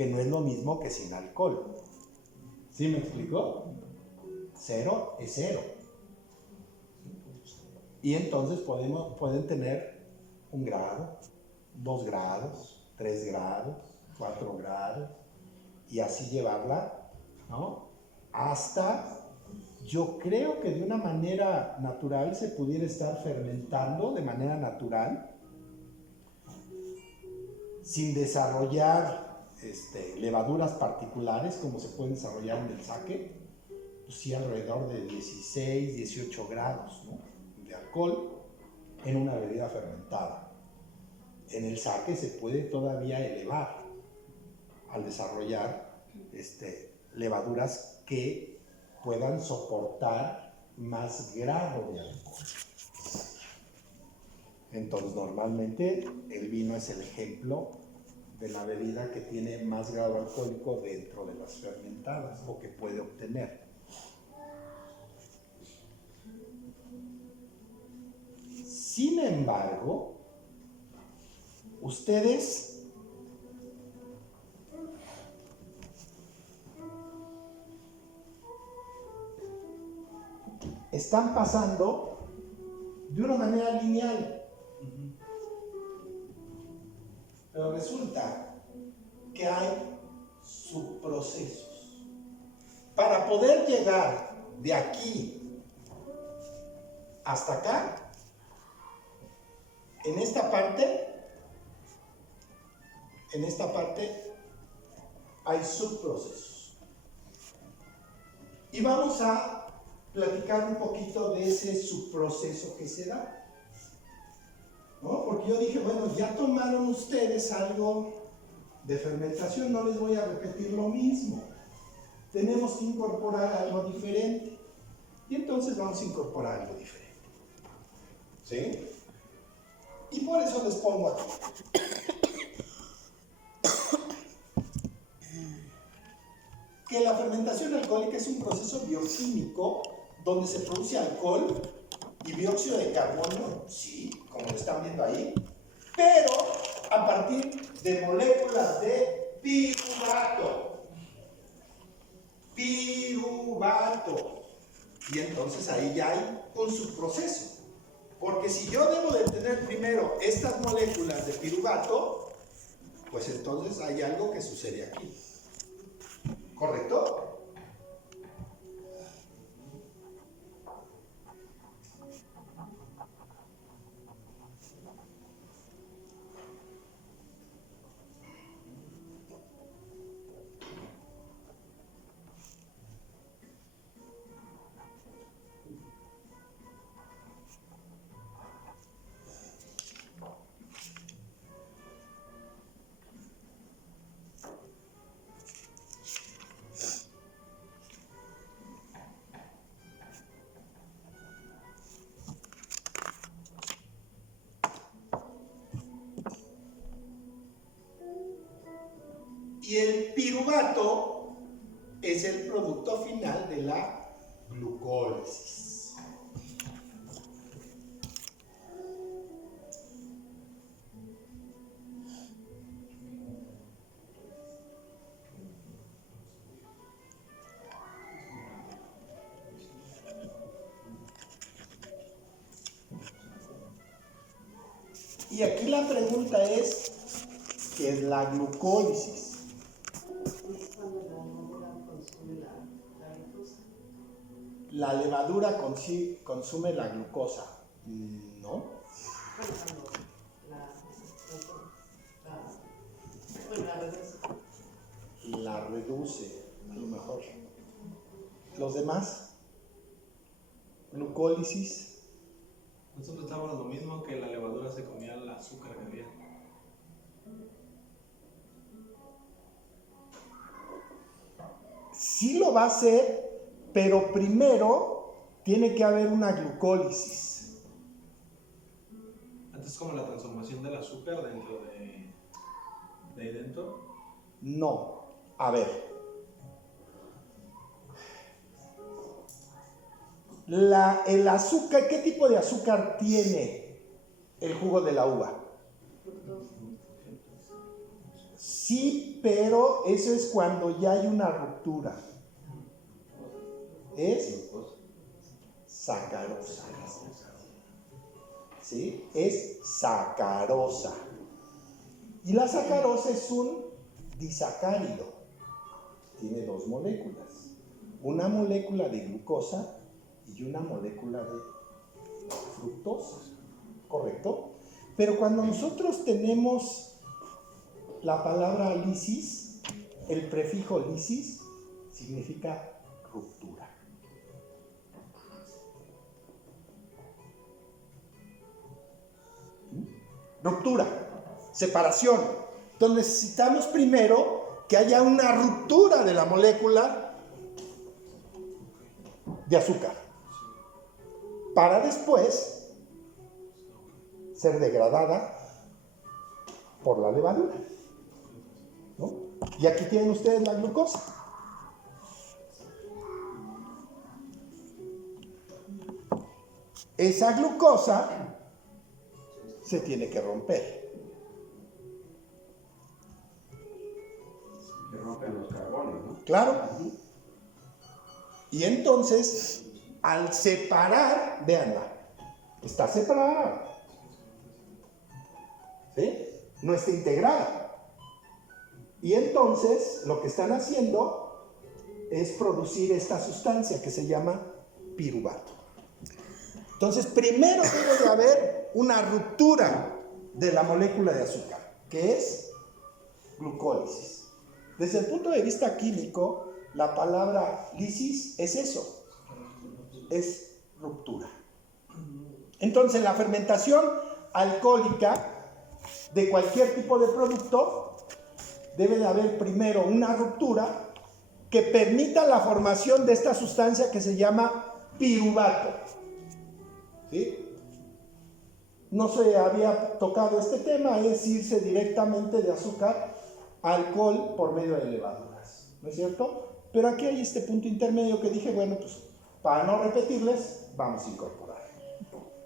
que no es lo mismo que sin alcohol. ¿Sí me explicó? 0 es 0. Y entonces pueden tener 1 grado, 2 grados, 3 grados, 4 grados, y así llevarla, ¿no? Hasta, yo creo que de una manera natural se pudiera estar fermentando de manera natural, sin desarrollar levaduras particulares como se pueden desarrollar en el sake, pues sí, alrededor de 16, 18 grados, ¿no?, de alcohol en una bebida fermentada. En el sake se puede todavía elevar al desarrollar levaduras que puedan soportar más grado de alcohol. Entonces, normalmente el vino es el ejemplo de la bebida que tiene más grado alcohólico dentro de las fermentadas o que puede obtener. Sin embargo, ustedes están pasando de una manera lineal. Pero resulta que hay subprocesos. Para poder llegar de aquí hasta acá, en esta parte hay subprocesos. Y vamos a platicar un poquito de ese subproceso que se da, ¿no? Porque yo dije, bueno, ya tomaron ustedes algo de fermentación, no les voy a repetir lo mismo. Tenemos que incorporar algo diferente. Y entonces vamos a incorporar algo diferente. ¿Sí? Y por eso les pongo aquí. Que la fermentación alcohólica es un proceso bioquímico donde se produce alcohol y dióxido de carbono, sí, como lo están viendo ahí, pero a partir de moléculas de piruvato. Piruvato. Y entonces ahí ya hay un subproceso. Porque si yo debo de tener primero estas moléculas de piruvato, pues entonces hay algo que sucede aquí. ¿Correcto? Y el piruvato es el producto final de la glucólisis. Y aquí la pregunta es, ¿qué es la glucólisis? La levadura consume la glucosa, ¿no? La reduce, a lo mejor. ¿Los demás? ¿Glucólisis? Nosotros estábamos lo mismo, que la levadura se comía el azúcar que había. Sí lo va a hacer, pero primero tiene que haber una glucólisis. Antes, como la transformación del azúcar dentro de ahí dentro. No, a ver. El azúcar, ¿qué tipo de azúcar tiene el jugo de la uva? Sí, pero eso es cuando ya hay una ruptura. Es sacarosa. ¿Sí? Es sacarosa. Y la sacarosa es un disacárido. Tiene dos moléculas. Una molécula de glucosa y una molécula de fructosa. ¿Correcto? Pero cuando nosotros tenemos la palabra lisis, el prefijo lisis significa ruptura. Ruptura, separación. Entonces necesitamos primero que haya una ruptura de la molécula de azúcar para después ser degradada por la levadura, ¿no? Y aquí tienen ustedes la glucosa. Esa glucosa se tiene que romper. Se rompen los carbones, ¿no? Claro. Y entonces, al separar, véanla, está separada. ¿Sí? No está integrada. Y entonces, lo que están haciendo es producir esta sustancia que se llama piruvato. Entonces, primero debe de haber una ruptura de la molécula de azúcar, que es glucólisis. Desde el punto de vista químico, la palabra lisis es eso, es ruptura. Entonces, la fermentación alcohólica de cualquier tipo de producto debe de haber primero una ruptura que permita la formación de esta sustancia que se llama piruvato. ¿Sí? No se había tocado este tema, es irse directamente de azúcar a alcohol por medio de levaduras, ¿no es cierto? Pero aquí hay este punto intermedio que dije, bueno, pues para no repetirles, vamos a incorporar.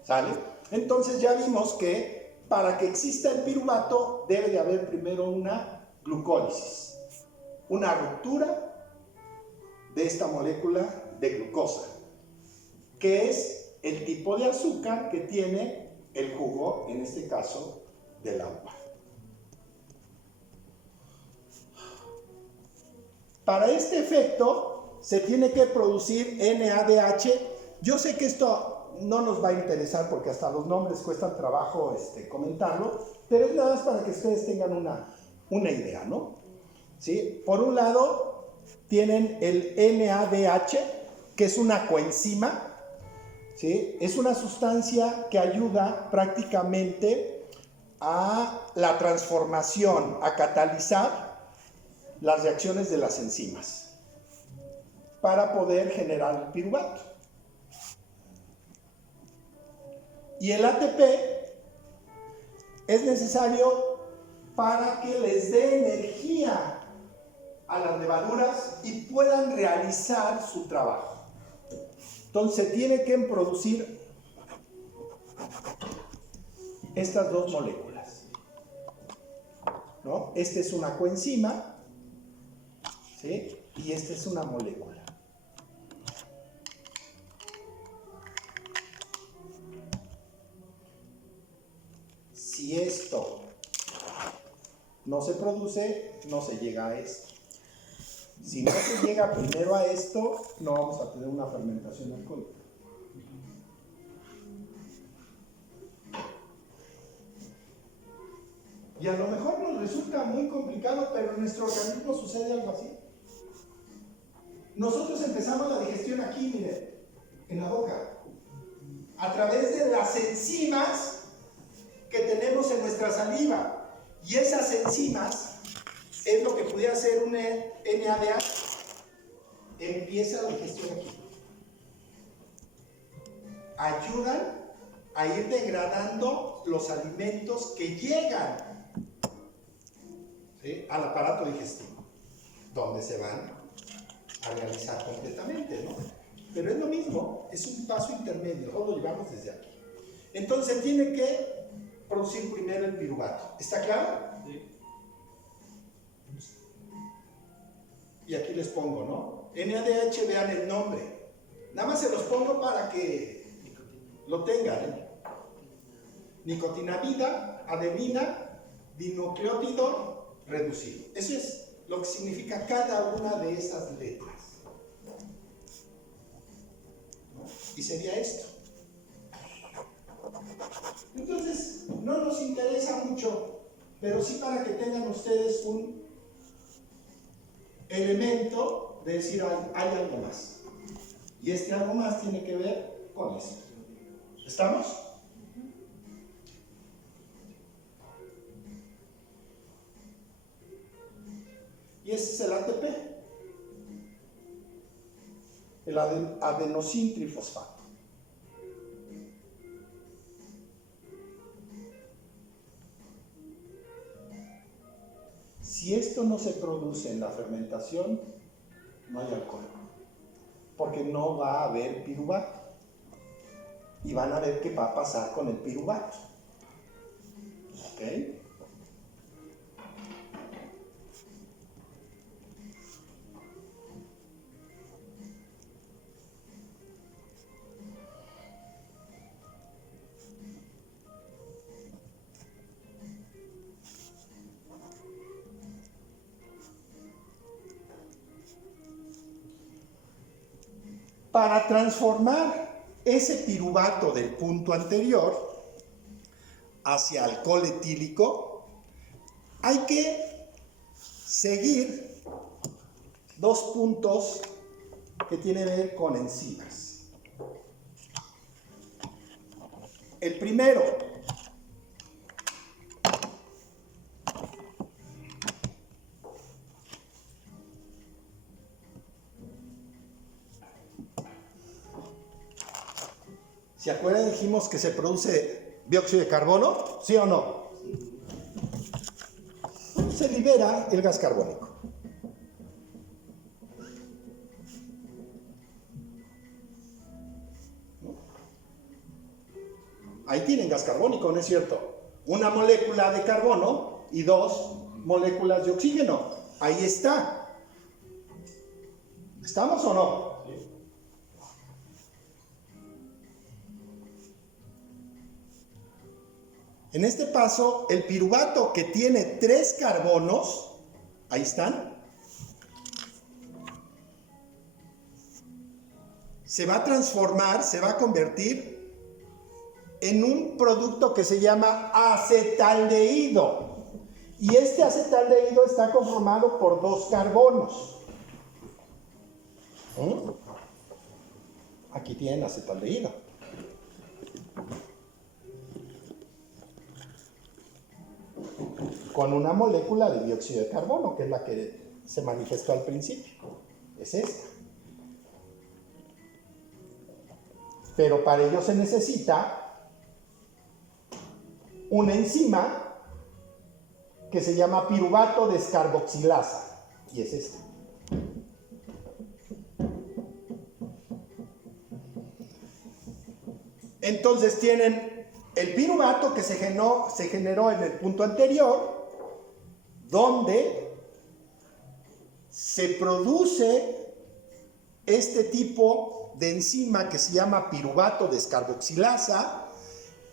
¿Sale? Entonces ya vimos que para que exista el piruvato debe de haber primero una glucólisis, una ruptura de esta molécula de glucosa, que es el tipo de azúcar que tiene el jugo, en este caso, del agua. Para este efecto se tiene que producir NADH. Yo sé que esto no nos va a interesar porque hasta los nombres cuestan trabajo comentarlo, pero es nada más para que ustedes tengan una idea, ¿no? ¿Sí? Por un lado tienen el NADH, que es una coenzima. ¿Sí? Es una sustancia que ayuda prácticamente a la transformación, a catalizar las reacciones de las enzimas para poder generar el piruvato. Y el ATP es necesario para que les dé energía a las levaduras y puedan realizar su trabajo. Entonces se tiene que producir estas dos moléculas, ¿no? Esta es una coenzima, ¿sí? Y esta es una molécula. Si esto no se produce, no se llega a esto. Si no se llega primero a esto, no vamos a tener una fermentación alcohólica. Y a lo mejor nos resulta muy complicado, pero en nuestro organismo sucede algo así. Nosotros empezamos la digestión aquí, miren, en la boca, a través de las enzimas que tenemos en nuestra saliva. Y esas enzimas es lo que pudiera ser un NADH. Empieza la digestión aquí. Ayudan a ir degradando los alimentos que llegan, ¿sí?, al aparato digestivo, donde se van a realizar completamente, ¿no? Pero es lo mismo, es un paso intermedio, todo lo llevamos desde aquí. Entonces tiene que producir primero el piruvato. ¿Está claro? Sí. Y aquí les pongo, ¿no? NADH, vean el nombre. Nada más se los pongo para que lo tengan, ¿eh? Nicotinamida, adenina, dinucleótido reducido. Eso es lo que significa cada una de esas letras. ¿No? Y sería esto. Entonces, no nos interesa mucho, pero sí para que tengan ustedes un elemento de decir hay algo más. Y este algo más tiene que ver con esto. ¿Estamos? Y ese es el ATP, el adenosintrifosfato. Si esto no se produce en la fermentación, no hay alcohol, porque no va a haber piruvato. Y van a ver qué va a pasar con el piruvato. ¿Ok? Para transformar ese piruvato del punto anterior hacia alcohol etílico, hay que seguir dos puntos que tienen que ver con enzimas. El primero, ¿se acuerdan? Dijimos que se produce dióxido de carbono, ¿sí o no? Se libera el gas carbónico. Ahí tienen gas carbónico, ¿no es cierto? Una molécula de carbono y dos moléculas de oxígeno. Ahí está. ¿Estamos o no? En este paso, el piruvato que tiene 3 carbonos, ahí están, se va a transformar, se va a convertir en un producto que se llama acetaldehído. Y este acetaldehído está conformado por 2 carbonos. Aquí tienen acetaldehído. Con una molécula de dióxido de carbono, que es la que se manifestó al principio. Es esta. Pero para ello se necesita una enzima que se llama piruvato descarboxilasa. Y es esta. Entonces tienen el piruvato que se generó en el punto anterior, donde se produce este tipo de enzima que se llama piruvato descarboxilasa,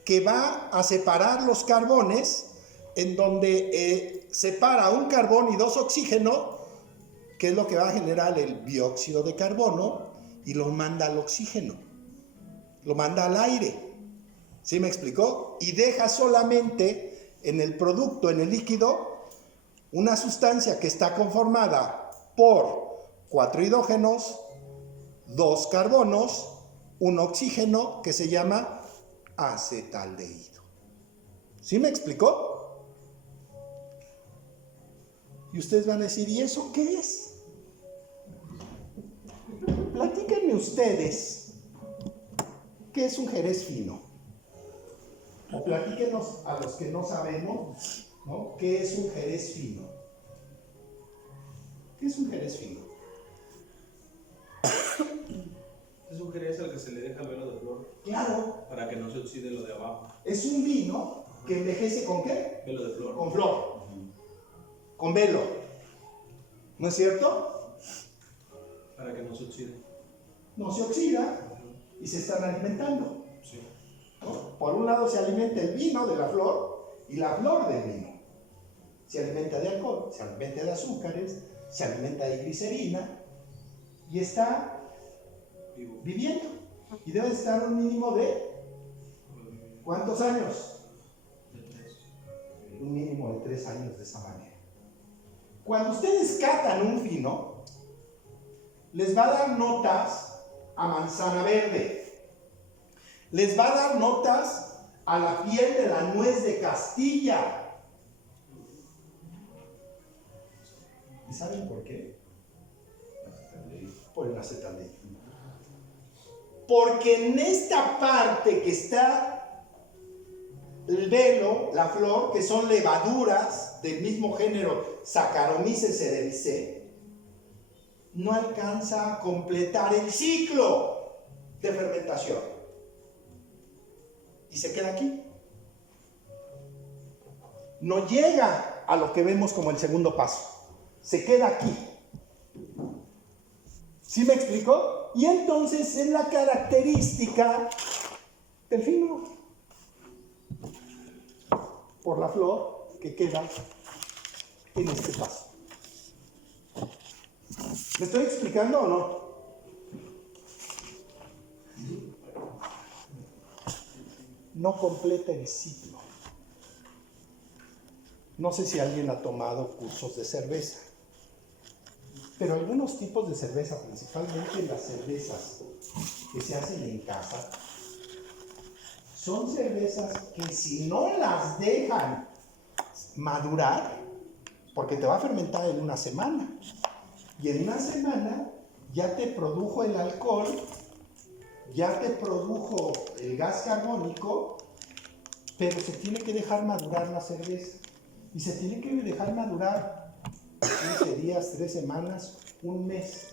que va a separar los carbones, en donde separa un carbón y 2 oxígenos, que es lo que va a generar el dióxido de carbono, y lo manda al oxígeno, lo manda al aire. ¿Sí me explicó? Y deja solamente en el producto, en el líquido, una sustancia que está conformada por 4 hidrógenos, 2 carbonos, un oxígeno que se llama acetaldehído. ¿Sí me explicó? Y ustedes van a decir, ¿y eso qué es? Platíquenme ustedes, ¿qué es un jerez fino? O platíquenos a los que no sabemos, ¿no? ¿Qué es un jerez fino? ¿Qué es un jerez fino? Es un jerez al que se le deja el velo de flor. Claro. Para que no se oxide lo de abajo. Es un vino que envejece ¿con qué? Velo de flor. Con flor. Con velo. ¿No es cierto? Para que no se oxide. No se oxida y se están alimentando. Sí. ¿No? Por un lado se alimenta el vino de la flor y la flor del vino. Se alimenta de alcohol, se alimenta de azúcares, se alimenta de glicerina y está viviendo. Y debe estar un mínimo de ¿cuántos años? De 3. Un mínimo de 3 años de esa manera. Cuando ustedes catan un vino, les va a dar notas a manzana verde. Les va a dar notas a la piel de la nuez de Castilla. ¿Y saben por qué? Por el acetaldehído. Porque en esta parte que está el velo, la flor, que son levaduras del mismo género Saccharomyces cerevisiae, no alcanza a completar el ciclo de fermentación. Y se queda aquí. No llega a lo que vemos como el segundo paso. Se queda aquí. ¿Sí me explico? Y entonces es la característica del vino. Por la flor que queda en este paso. ¿Me estoy explicando o no? No completa el ciclo. No sé si alguien ha tomado cursos de cerveza, pero algunos tipos de cerveza, principalmente las cervezas que se hacen en casa, son cervezas que si no las dejan madurar, porque te va a fermentar en una semana, y en una semana ya te produjo el alcohol, ya te produjo el gas carbónico, pero se tiene que dejar madurar la cerveza. Y se tiene que dejar madurar 15 días, 3 semanas, un mes.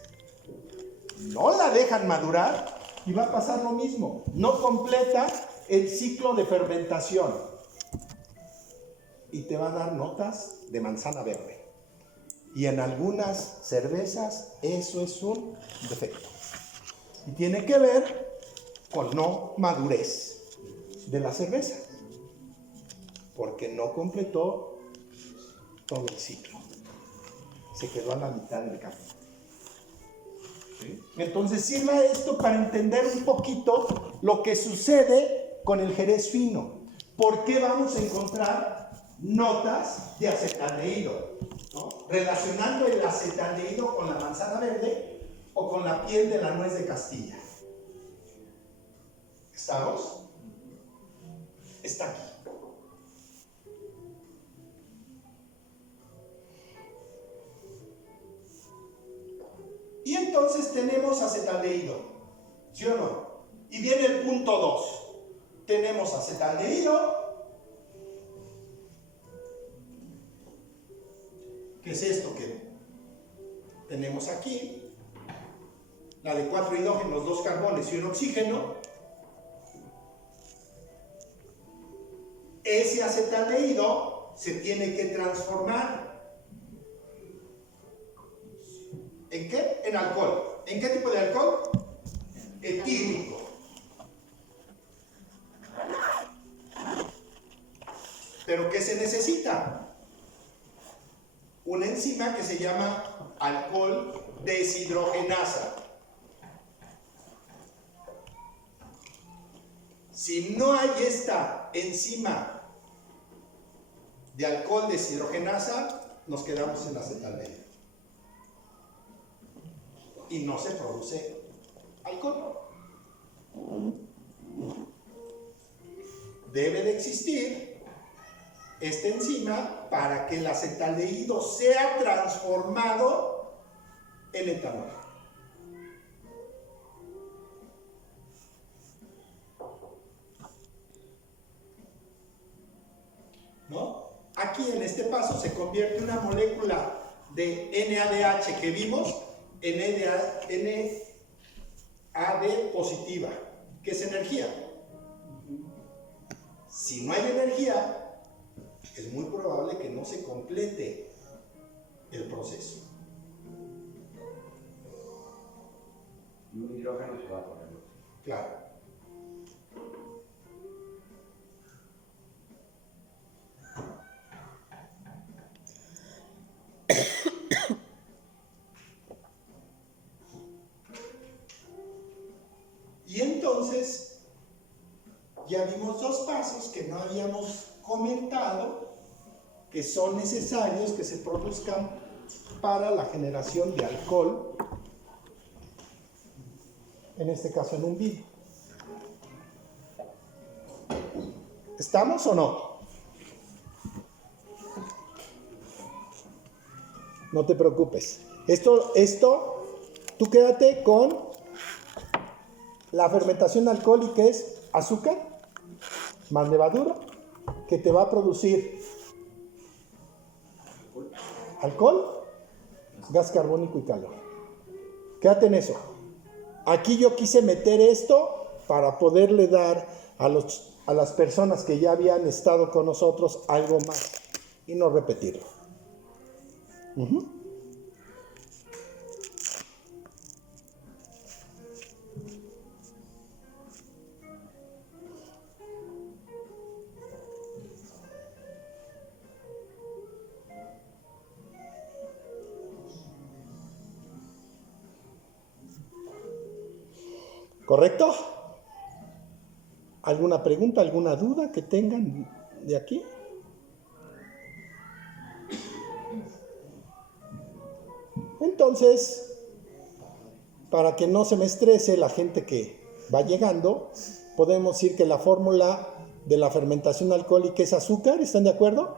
No la dejan madurar y va a pasar lo mismo. No completa el ciclo de fermentación. Y te va a dar notas de manzana verde. Y en algunas cervezas eso es un defecto. Y tiene que ver con no madurez de la cerveza. Porque no completó todo el ciclo. Se quedó a la mitad del camino. ¿Sí? Entonces sirva esto para entender un poquito lo que sucede con el jerez fino. ¿Por qué vamos a encontrar notas de acetaldehído? ¿No? Relacionando el acetaldehído con la manzana verde o con la piel de la nuez de Castilla. ¿Estamos? Está aquí. Y entonces tenemos acetaldehído, ¿sí o no? Y viene el punto 2. Tenemos acetaldehído, que es esto que tenemos aquí, la de 4 hidrógenos, 2 carbones y un oxígeno. Ese acetaldehído se tiene que transformar. ¿En qué? En alcohol. ¿En qué tipo de alcohol? Etílico. ¿Pero qué se necesita? Una enzima que se llama alcohol deshidrogenasa. Si no hay esta enzima de alcohol deshidrogenasa, nos quedamos en acetaldehído. Y no se produce alcohol. Debe de existir esta enzima para que el acetaldehído sea transformado en etanol. ¿No? Aquí en este paso se convierte una molécula de NADH que vimos en NAD positiva, que es energía. Si no hay energía, es muy probable que no se complete el proceso. hidrógeno se va por el otro. Claro. Y entonces ya vimos dos pasos que no habíamos comentado, que son necesarios que se produzcan para la generación de alcohol, en este caso en un vino. ¿Estamos o no? No te preocupes. Esto, tú quédate con la fermentación alcohólica, es azúcar más levadura, que te va a producir alcohol, gas carbónico y calor. Quédate en eso. Aquí yo quise meter esto para poderle dar a las personas que ya habían estado con nosotros algo más y no repetirlo. ¿Correcto? ¿Alguna pregunta, alguna duda que tengan de aquí? Entonces, para que no se me estrese la gente que va llegando, podemos decir que la fórmula de la fermentación alcohólica es azúcar, ¿están de acuerdo?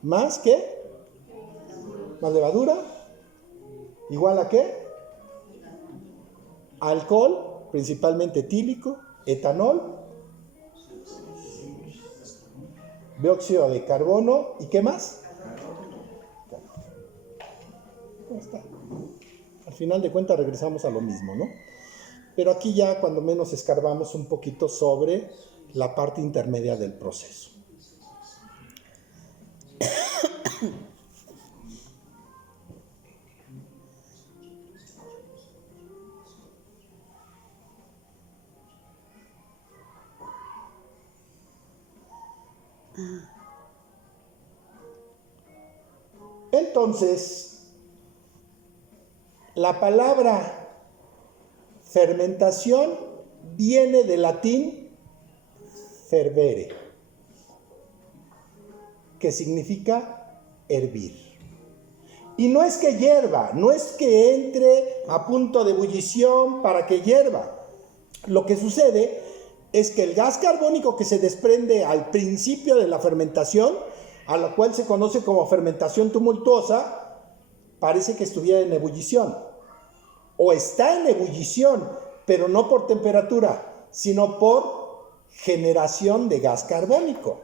¿Más qué? ¿Más levadura? ¿Igual a qué? Alcohol, principalmente etílico, etanol, dióxido de carbono, ¿y qué más? Ahí está. Al final de cuentas regresamos a lo mismo, ¿no? Pero aquí ya cuando menos escarbamos un poquito sobre la parte intermedia del proceso. Entonces, la palabra fermentación viene del latín fervere, que significa hervir. Y no es que hierva, no es que entre a punto de ebullición para que hierva. Lo que sucede es que el gas carbónico que se desprende al principio de la fermentación, a la cual se conoce como fermentación tumultuosa, parece que estuviera en ebullición. O está en ebullición, pero no por temperatura, sino por generación de gas carbónico.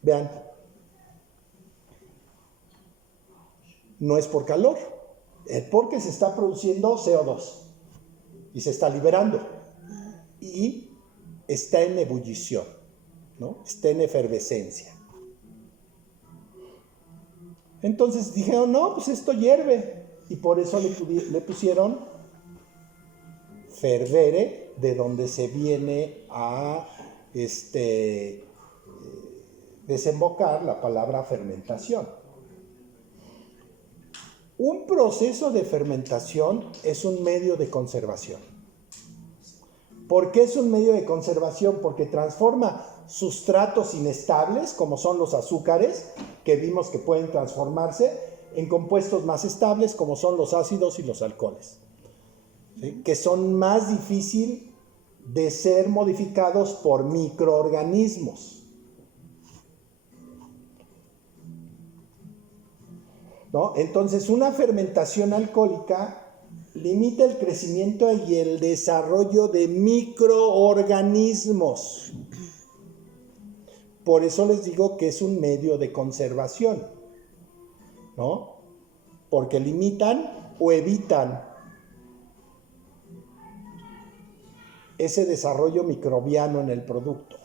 Vean, no es por calor, es porque se está produciendo CO2 y se está liberando y está en ebullición, ¿no? Está en efervescencia. Entonces dijeron, no, pues esto hierve, y por eso le pusieron fervere, de donde se viene a desembocar la palabra fermentación. Un proceso de fermentación es un medio de conservación. ¿Por qué es un medio de conservación? Porque transforma sustratos inestables, como son los azúcares, que vimos que pueden transformarse, en compuestos más estables, como son los ácidos y los alcoholes, ¿sí? Que son más difíciles de ser modificados por microorganismos. ¿No? Entonces, una fermentación alcohólica limita el crecimiento y el desarrollo de microorganismos. Por eso les digo que es un medio de conservación, ¿no? Porque limitan o evitan ese desarrollo microbiano en el producto.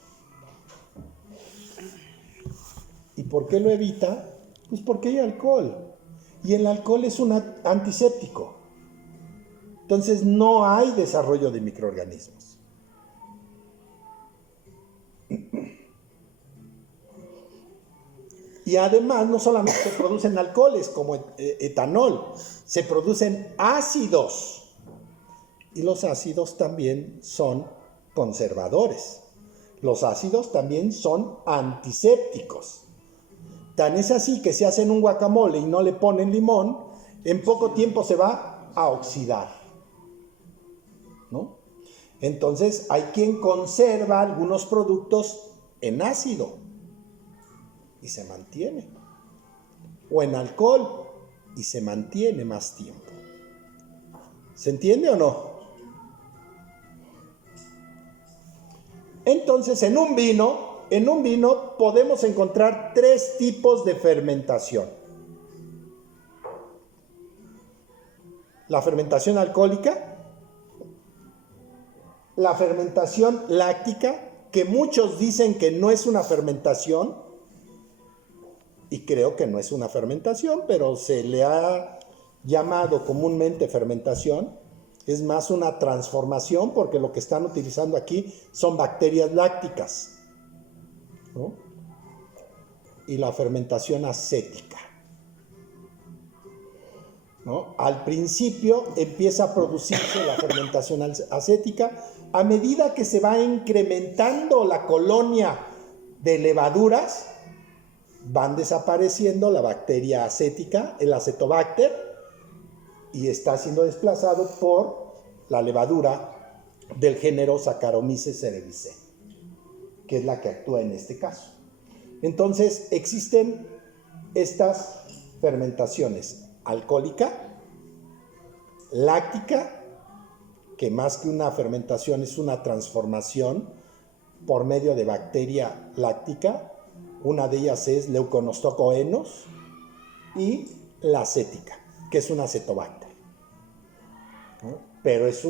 ¿Y por qué lo evita? Pues porque hay alcohol. Y el alcohol es un antiséptico. Entonces no hay desarrollo de microorganismos. Y además no solamente se producen alcoholes como etanol, se producen ácidos. Y los ácidos también son conservadores. Los ácidos también son antisépticos. Tan es así que si hacen un guacamole y no le ponen limón, en poco tiempo se va a oxidar, ¿no? Entonces hay quien conserva algunos productos en ácido y se mantiene, o en alcohol y se mantiene más tiempo. ¿Se entiende o no? Entonces en un vino podemos encontrar 3 tipos de fermentación. La fermentación alcohólica, la fermentación láctica, que muchos dicen que no es una fermentación, y creo que no es una fermentación, pero se le ha llamado comúnmente fermentación. Es más una transformación, porque lo que están utilizando aquí son bacterias lácticas, ¿no? Y la fermentación acética, ¿no? Al principio empieza a producirse la fermentación acética a medida que se va incrementando la colonia de levaduras, van desapareciendo la bacteria acética, el acetobacter, y está siendo desplazado por la levadura del género Saccharomyces cerevisiae, que es la que actúa en este caso. Entonces existen estas fermentaciones: alcohólica, láctica, que más que una fermentación es una transformación por medio de bacteria láctica. Una de ellas es Leuconostoco enos, y la acética, que es un acetobacter, ¿no? Pero es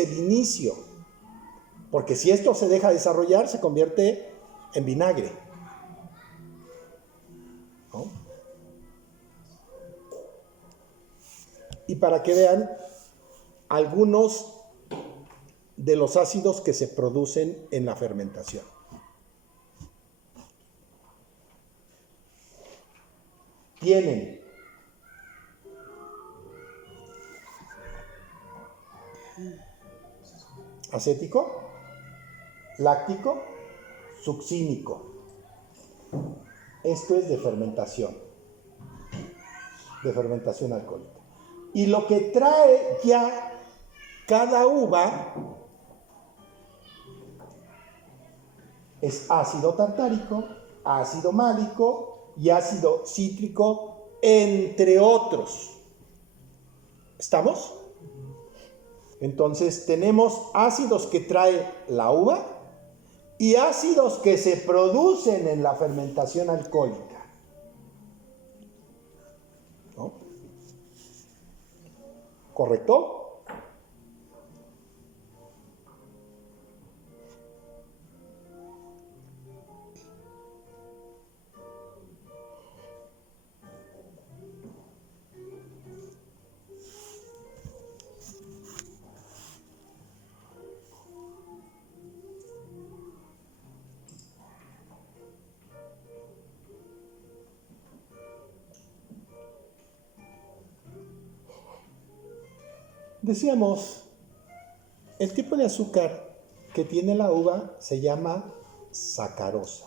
el inicio, porque si esto se deja desarrollar se convierte en vinagre, ¿no? Y para que vean algunos de los ácidos que se producen en la fermentación. Tienen acético, láctico, succínico. Esto es de fermentación alcohólica. Y lo que trae ya cada uva es ácido tartárico, ácido málico y ácido cítrico, entre otros. ¿Estamos? Entonces tenemos ácidos que trae la uva y ácidos que se producen en la fermentación alcohólica, ¿no? ¿Correcto? Decíamos, el tipo de azúcar que tiene la uva se llama sacarosa.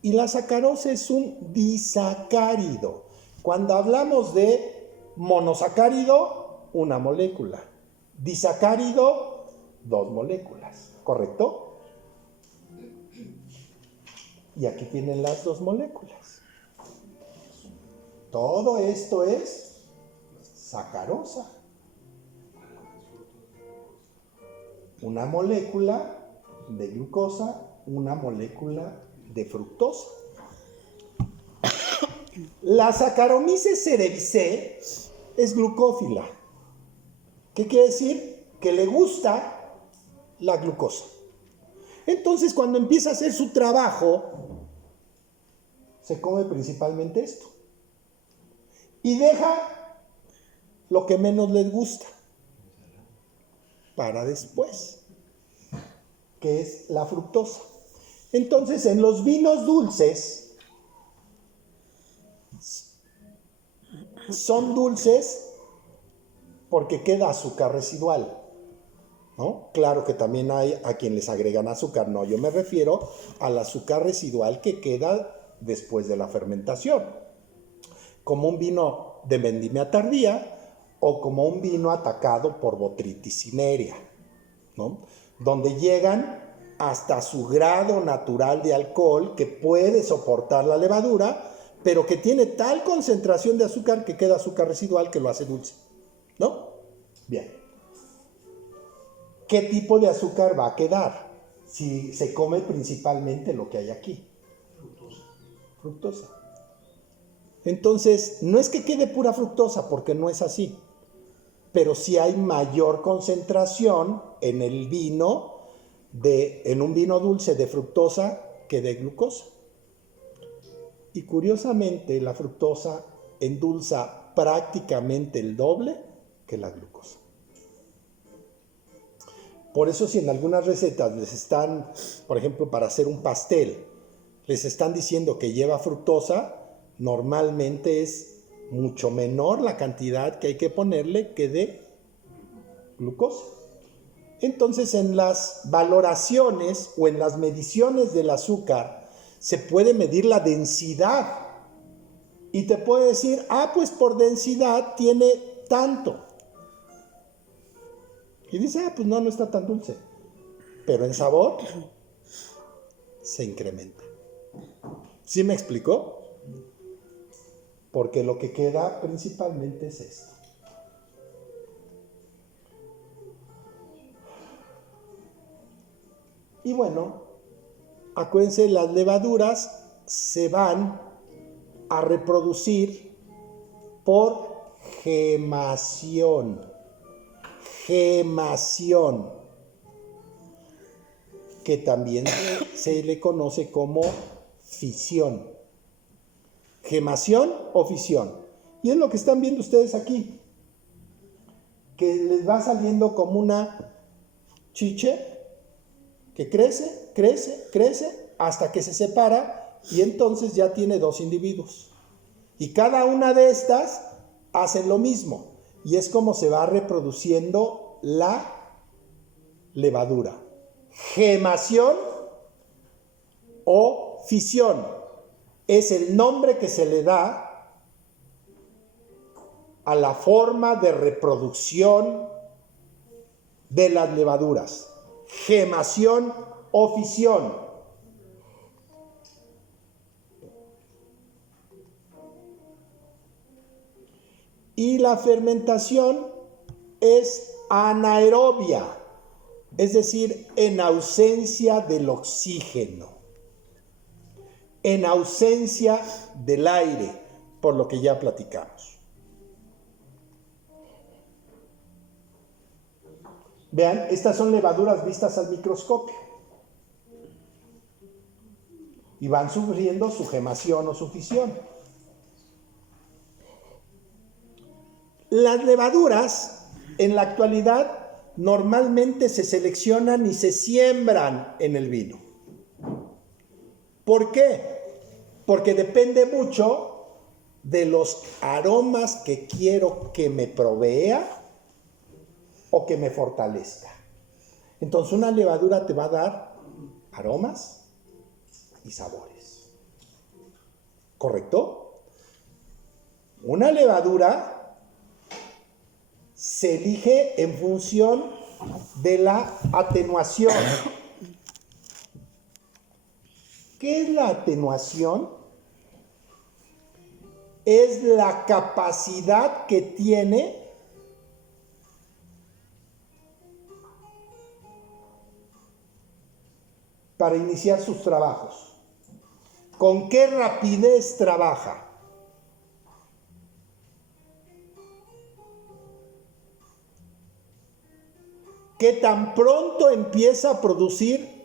Y la sacarosa es un disacárido. Cuando hablamos de monosacárido, una molécula. Disacárido, 2 moléculas. ¿Correcto? Y aquí tienen las 2 moléculas. Todo esto es sacarosa. Una molécula de glucosa, una molécula de fructosa. La Saccharomyces cerevisiae es glucófila. ¿Qué quiere decir? Que le gusta la glucosa. Entonces, cuando empieza a hacer su trabajo, se come principalmente esto. y deja lo que menos les gusta para después, que es la fructosa. Entonces, en los vinos dulces, son dulces porque queda azúcar residual, ¿no? Claro que también hay a quien les agregan azúcar, no, yo me refiero al azúcar residual que queda después de la fermentación, como un vino de vendimia tardía o como un vino atacado por botrytis cinerea, ¿no? Donde llegan hasta su grado natural de alcohol que puede soportar la levadura, pero que tiene tal concentración de azúcar que queda azúcar residual que lo hace dulce, ¿no? Bien. ¿Qué tipo de azúcar va a quedar si se come principalmente lo que hay aquí? Fructosa. Entonces, no es que quede pura fructosa, porque no es así, pero sí hay mayor concentración en el vino, en un vino dulce de fructosa que de glucosa. Y curiosamente, la fructosa endulza prácticamente el doble que la glucosa. Por eso, si en algunas recetas les están, por ejemplo, para hacer un pastel, les están diciendo que lleva fructosa, normalmente es mucho menor la cantidad que hay que ponerle que de glucosa. Entonces, en las valoraciones o en las mediciones del azúcar, se puede medir la densidad. Y te puede decir, pues por densidad tiene tanto. Y dice, pues no está tan dulce. Pero en sabor se incrementa. ¿Sí me explicó? Porque lo que queda principalmente es esto. Y bueno, acuérdense, las levaduras se van a reproducir por gemación. Gemación, que también se le conoce como fisión. Gemación o fisión. Y es lo que están viendo ustedes aquí, que les va saliendo como una chiche que crece, crece, crece, hasta que se separa y entonces ya tiene dos individuos. Y cada una de estas hace lo mismo. Y es como se va reproduciendo la levadura. Gemación o fisión es el nombre que se le da a la forma de reproducción de las levaduras. Gemación o fisión. Y la fermentación es anaerobia, es decir, en ausencia del oxígeno, en ausencia del aire, por lo que ya platicamos. Vean, estas son levaduras vistas al microscopio y van sufriendo su gemación o su fisión. Las levaduras en la actualidad normalmente se seleccionan y se siembran en el vino. ¿Por qué? Porque depende mucho de los aromas que quiero que me provea o que me fortalezca. Entonces una levadura te va a dar aromas y sabores. ¿Correcto? Una levadura se elige en función de la atenuación. ¿Qué es la atenuación? Es la capacidad que tiene para iniciar sus trabajos. ¿Con qué rapidez trabaja? ¿Qué tan pronto empieza a producir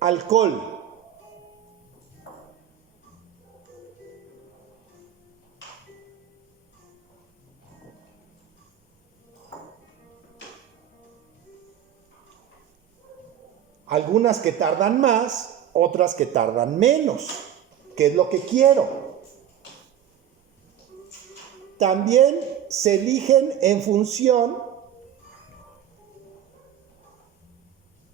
alcohol? Algunas que tardan más, otras que tardan menos. ¿Qué es lo que quiero? También se eligen en función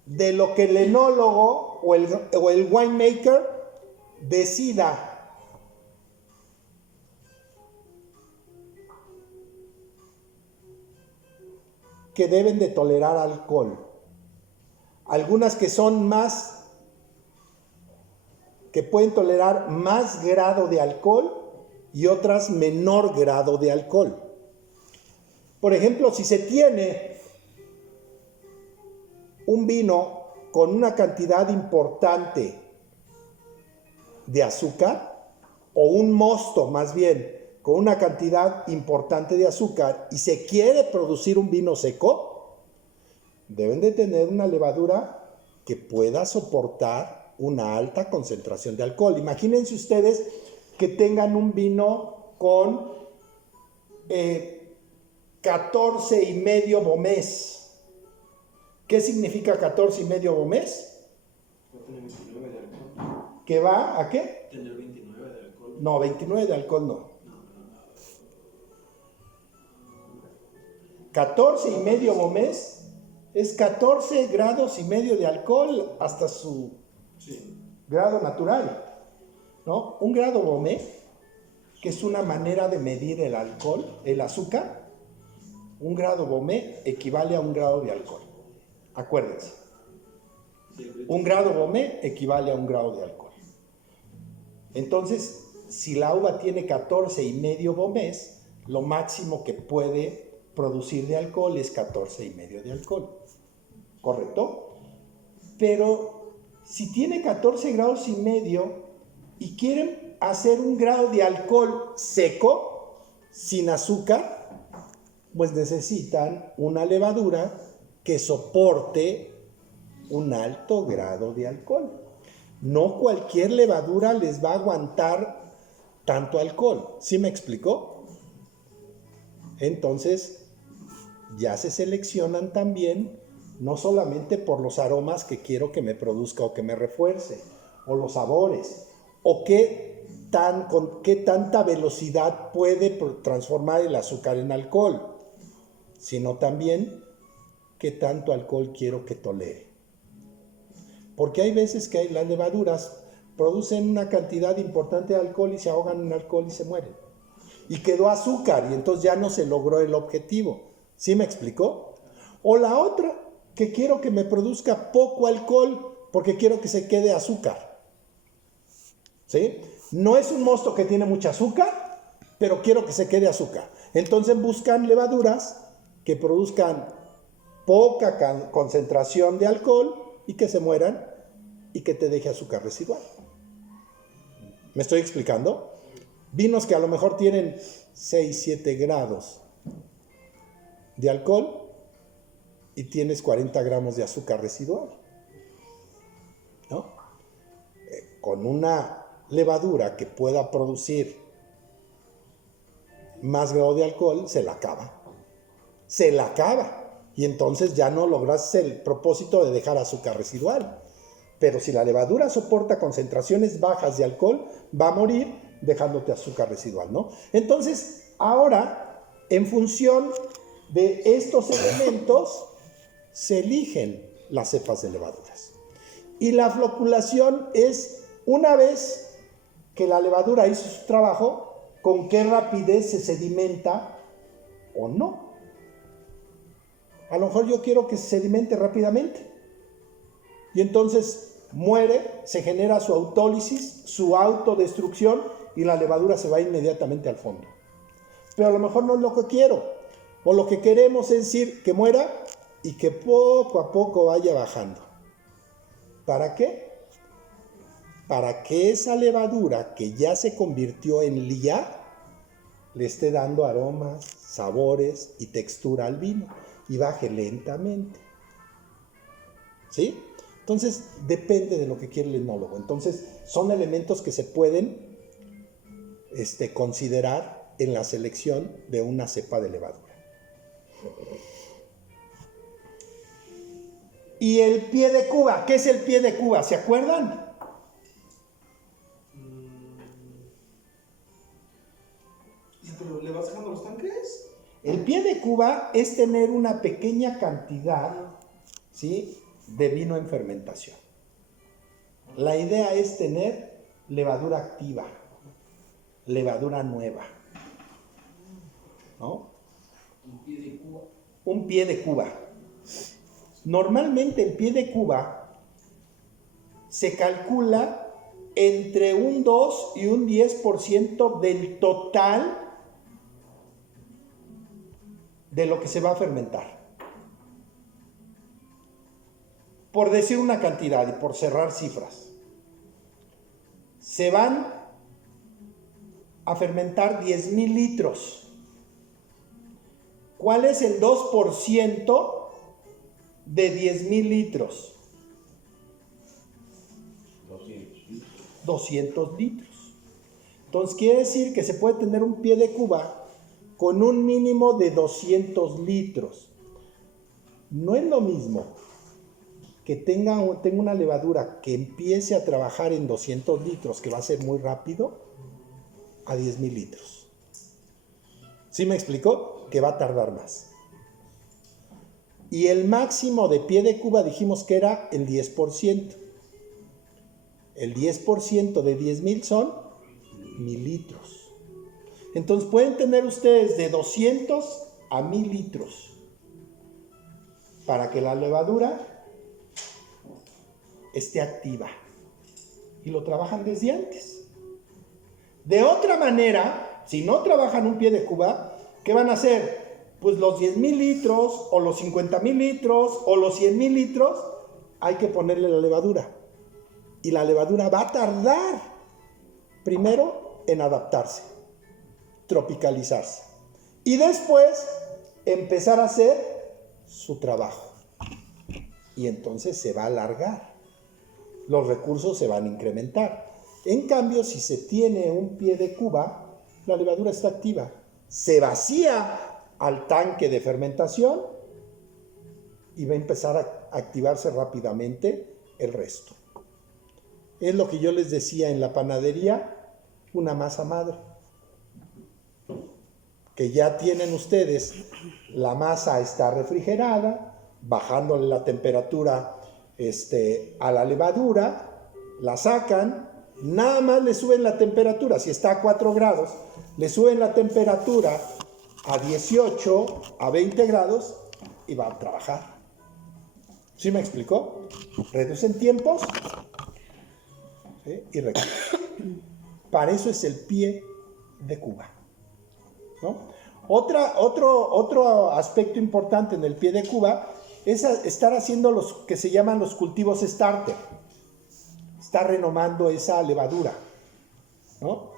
de lo que el enólogo o el winemaker decida. Que deben de tolerar alcohol. Algunas que son más, que pueden tolerar más grado de alcohol y otras menor grado de alcohol. Por ejemplo, si se tiene un vino con una cantidad importante de azúcar, o un mosto más bien, con una cantidad importante de azúcar y se quiere producir un vino seco, deben de tener una levadura que pueda soportar una alta concentración de alcohol. Imagínense ustedes que tengan un vino con 14,5 Bomés. ¿Qué significa 14,5 Bomés? Va a tener 29 de alcohol. ¿Que va a qué? Tener 29 de alcohol. No, 29 de alcohol no. 14,5 Bomés es 14 grados y medio de alcohol hasta su grado natural, ¿no? Un grado Bomé, que es una manera de medir el alcohol, el azúcar, un grado Bomé equivale a un grado de alcohol. Acuérdense. Un grado Bomé equivale a un grado de alcohol. Entonces, si la uva tiene 14,5 Bomés, lo máximo que puede producir de alcohol es 14,5 de alcohol. ¿Correcto? Pero si tiene 14 grados y medio y quieren hacer un grado de alcohol seco, sin azúcar, pues necesitan una levadura que soporte un alto grado de alcohol. No cualquier levadura les va a aguantar tanto alcohol. ¿Sí me explicó? Entonces, ya se seleccionan también, no solamente por los aromas que quiero que me produzca o que me refuerce, o los sabores, o con qué tanta velocidad puede transformar el azúcar en alcohol, sino también qué tanto alcohol quiero que tolere. Porque hay veces que las levaduras producen una cantidad importante de alcohol y se ahogan en alcohol y se mueren. Y quedó azúcar y entonces ya no se logró el objetivo. ¿Sí me explicó? O la otra, que quiero que me produzca poco alcohol porque quiero que se quede azúcar. ¿Sí? No es un mosto que tiene mucha azúcar, pero quiero que se quede azúcar. Entonces buscan levaduras que produzcan poca concentración de alcohol y que se mueran y que te deje azúcar residual. ¿Me estoy explicando? Vinos que a lo mejor tienen 6, 7 grados de alcohol y tienes 40 gramos de azúcar residual, ¿no? Con una levadura que pueda producir más grado de alcohol, se la acaba. Se la acaba. Y entonces ya no logras el propósito de dejar azúcar residual. Pero si la levadura soporta concentraciones bajas de alcohol, va a morir dejándote azúcar residual, ¿no? Entonces, ahora, en función de estos elementos, se eligen las cepas de levaduras. Y la floculación es, una vez que la levadura hizo su trabajo, con qué rapidez se sedimenta o no. A lo mejor yo quiero que se sedimente rápidamente. Y entonces muere, se genera su autólisis, su autodestrucción y la levadura se va inmediatamente al fondo. Pero a lo mejor no es lo que quiero. O lo que queremos es decir que muera y que poco a poco vaya bajando. ¿Para qué? Para que esa levadura que ya se convirtió en lía le esté dando aromas, sabores y textura al vino y baje lentamente. ¿Sí? Entonces, depende de lo que quiere el enólogo. Entonces, son elementos que se pueden considerar en la selección de una cepa de levadura. Y el pie de Cuba, ¿qué es el pie de Cuba? ¿Se acuerdan? ¿Pero le vas sacando los tanques? El pie de Cuba es tener una pequeña cantidad, ¿sí?, de vino en fermentación. La idea es tener levadura activa, levadura nueva, ¿no? Un pie de Cuba. Un pie de Cuba. Normalmente el pie de Cuba se calcula entre un 2 y un 10% del total de lo que se va a fermentar. Por decir una cantidad y por cerrar cifras, se van a fermentar 10,000 litros. ¿Cuál es el 2% de 10,000 litros? 200 litros. Entonces quiere decir que se puede tener un pie de Cuba con un mínimo de 200 litros. No es lo mismo que tenga una levadura que empiece a trabajar en 200 litros, que va a ser muy rápido, a 10,000 litros. ¿Sí me explicó? Que va a tardar más. Y el máximo de pie de Cuba dijimos que era el 10%. El 10% de 10,000 son 1,000 litros. Entonces pueden tener ustedes de 200 a 1,000 litros para que la levadura esté activa. Y lo trabajan desde antes. De otra manera, si no trabajan un pie de Cuba, ¿qué van a hacer? Pues los 10,000 litros, o los 50,000 litros, o los 100,000 litros, hay que ponerle la levadura. Y la levadura va a tardar, primero, en adaptarse, tropicalizarse. Y después, empezar a hacer su trabajo. Y entonces se va a alargar. Los recursos se van a incrementar. En cambio, si se tiene un pie de Cuba, la levadura está activa. Se vacía al tanque de fermentación y va a empezar a activarse rápidamente el resto. Es lo que yo les decía en la panadería, una masa madre. Que ya tienen ustedes, la masa está refrigerada, bajándole la temperatura a la levadura, la sacan, nada más le suben la temperatura, si está a 4 grados, le suben la temperatura a 18, a 20 grados y va a trabajar. ¿Sí me explicó? Reducen tiempos, ¿sí?, y recursos. Para eso es el pie de Cuba, ¿no? Otro aspecto importante en el pie de Cuba es estar haciendo los que se llaman los cultivos starter. Está renomando esa levadura, ¿no?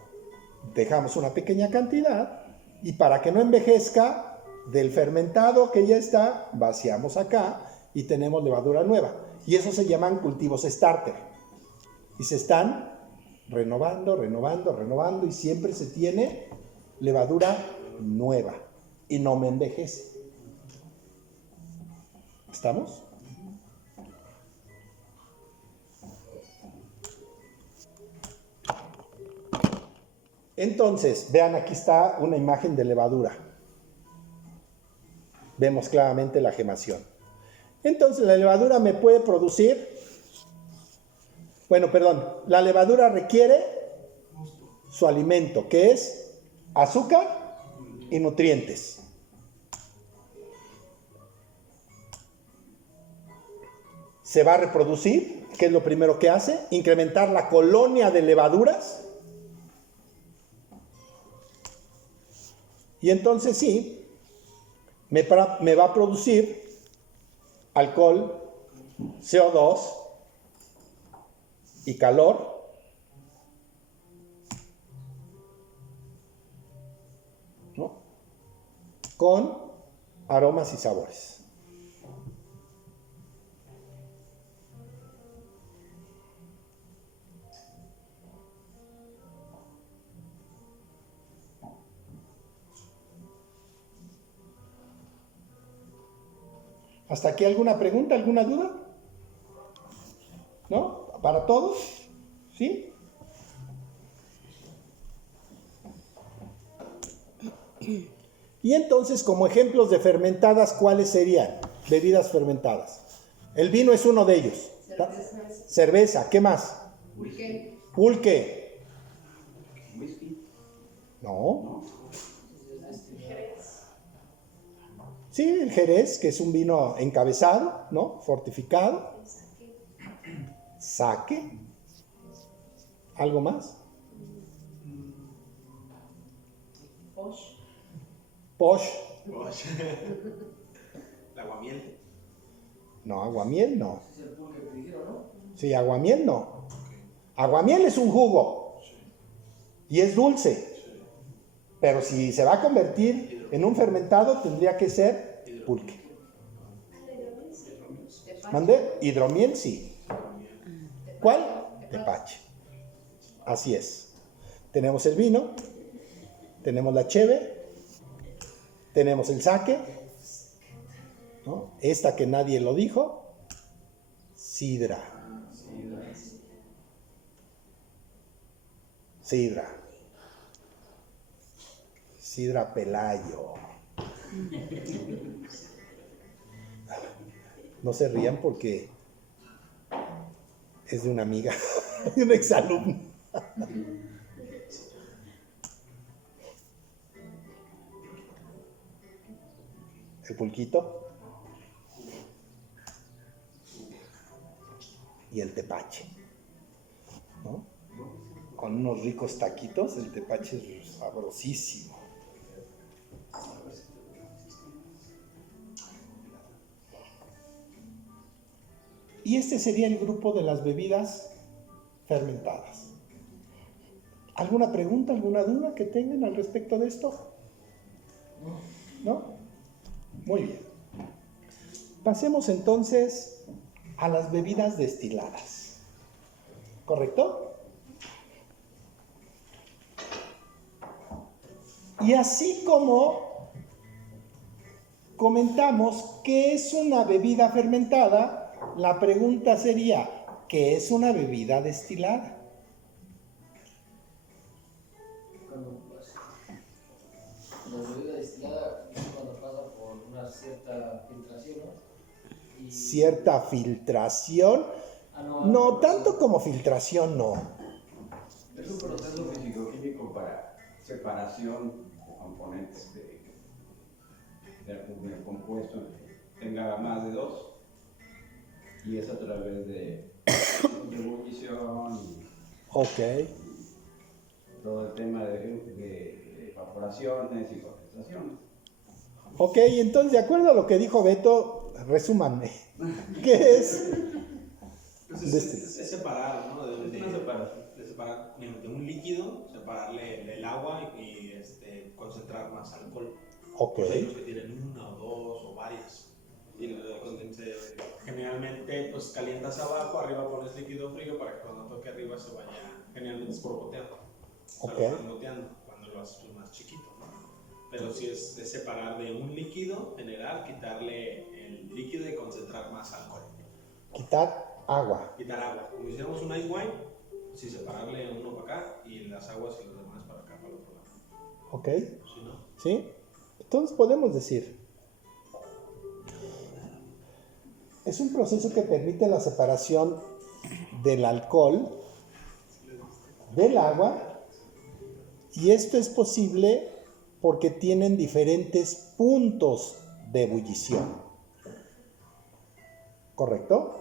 Dejamos una pequeña cantidad y para que no envejezca, del fermentado que ya está, vaciamos acá y tenemos levadura nueva. Y eso se llaman cultivos starter. Y se están renovando y siempre se tiene levadura nueva y no me envejece. ¿Estamos? Entonces, vean, aquí está una imagen de levadura. Vemos claramente la gemación. Entonces, la levadura me puede producir, la levadura requiere su alimento, que es azúcar y nutrientes. Se va a reproducir, que es lo primero que hace, incrementar la colonia de levaduras. Y entonces sí, me va a producir alcohol, CO2 y calor. ¿No? Con aromas y sabores. ¿Hasta aquí alguna pregunta, alguna duda? todos? ¿Sí? Y entonces, como ejemplos de fermentadas, ¿cuáles serían? Bebidas fermentadas. El vino es uno de ellos. Cerveza, ¿qué más? Pulque. Whisky. No. Sí, el Jerez, que es un vino encabezado, ¿no? Fortificado. Sake. ¿Algo más? Posh. El aguamiel. No, aguamiel no. Es el pulque que dijeron, ¿no? Sí, aguamiel no. Aguamiel es un jugo. Y es dulce. Pero si se va a convertir en un fermentado, tendría que ser pulque. ¿Mande? Hidromiel, sí. ¿Cuál? Tepache. Así es. Tenemos el vino, tenemos la cheve, tenemos el sake, ¿no? Esta que nadie lo dijo, sidra. Sidra Pelayo. No se rían porque es de una amiga, de una exalumna. El pulquito y el tepache, ¿no? Con unos ricos taquitos, el tepache es sabrosísimo. Y este sería el grupo de las bebidas fermentadas. ¿Alguna pregunta, alguna duda que tengan al respecto de esto? ¿No? Muy bien. Pasemos entonces a las bebidas destiladas. ¿Correcto? Y así como comentamos qué es una bebida fermentada, la pregunta sería, ¿qué es una bebida destilada? La bebida destilada es cuando pasa por una cierta filtración, ¿no? ¿Cierta filtración? No, tanto como filtración no. Es un proceso físico-químico para separación de componentes de un compuesto que tenga más de dos. Y es a través de ebullición y Ok. todo el tema de evaporaciones y concentraciones. Ok, entonces de acuerdo a lo que dijo Beto, resúmanme. ¿Qué es? Pues es separar, ¿no? De separar de un líquido, separarle el agua y concentrar más alcohol. Ok. Pues hay los que tienen una o dos o varias. Y generalmente pues calientas abajo, arriba pones líquido frío para que cuando toque arriba se vaya, generalmente es por goteo. Ok. Lo van goteando cuando lo haces más chiquito, ¿no? Pero si es separar de un líquido general, quitarle el líquido y concentrar más alcohol. Quitar agua. Quitar agua. Como hiciéramos un ice wine, sí, separarle uno para acá y las aguas y los demás para acá, para el otro lado. Ok. ¿Sí, no? ¿Sí? Entonces podemos decir, es un proceso que permite la separación del alcohol, del agua, y esto es posible porque tienen diferentes puntos de ebullición. ¿Correcto?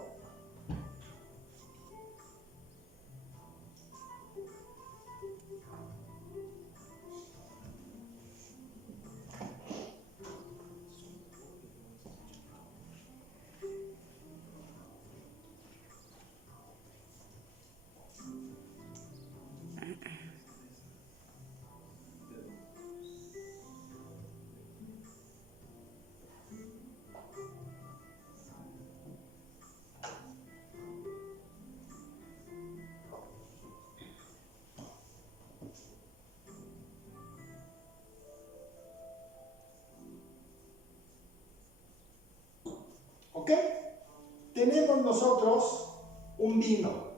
¿Ok? Tenemos nosotros un vino.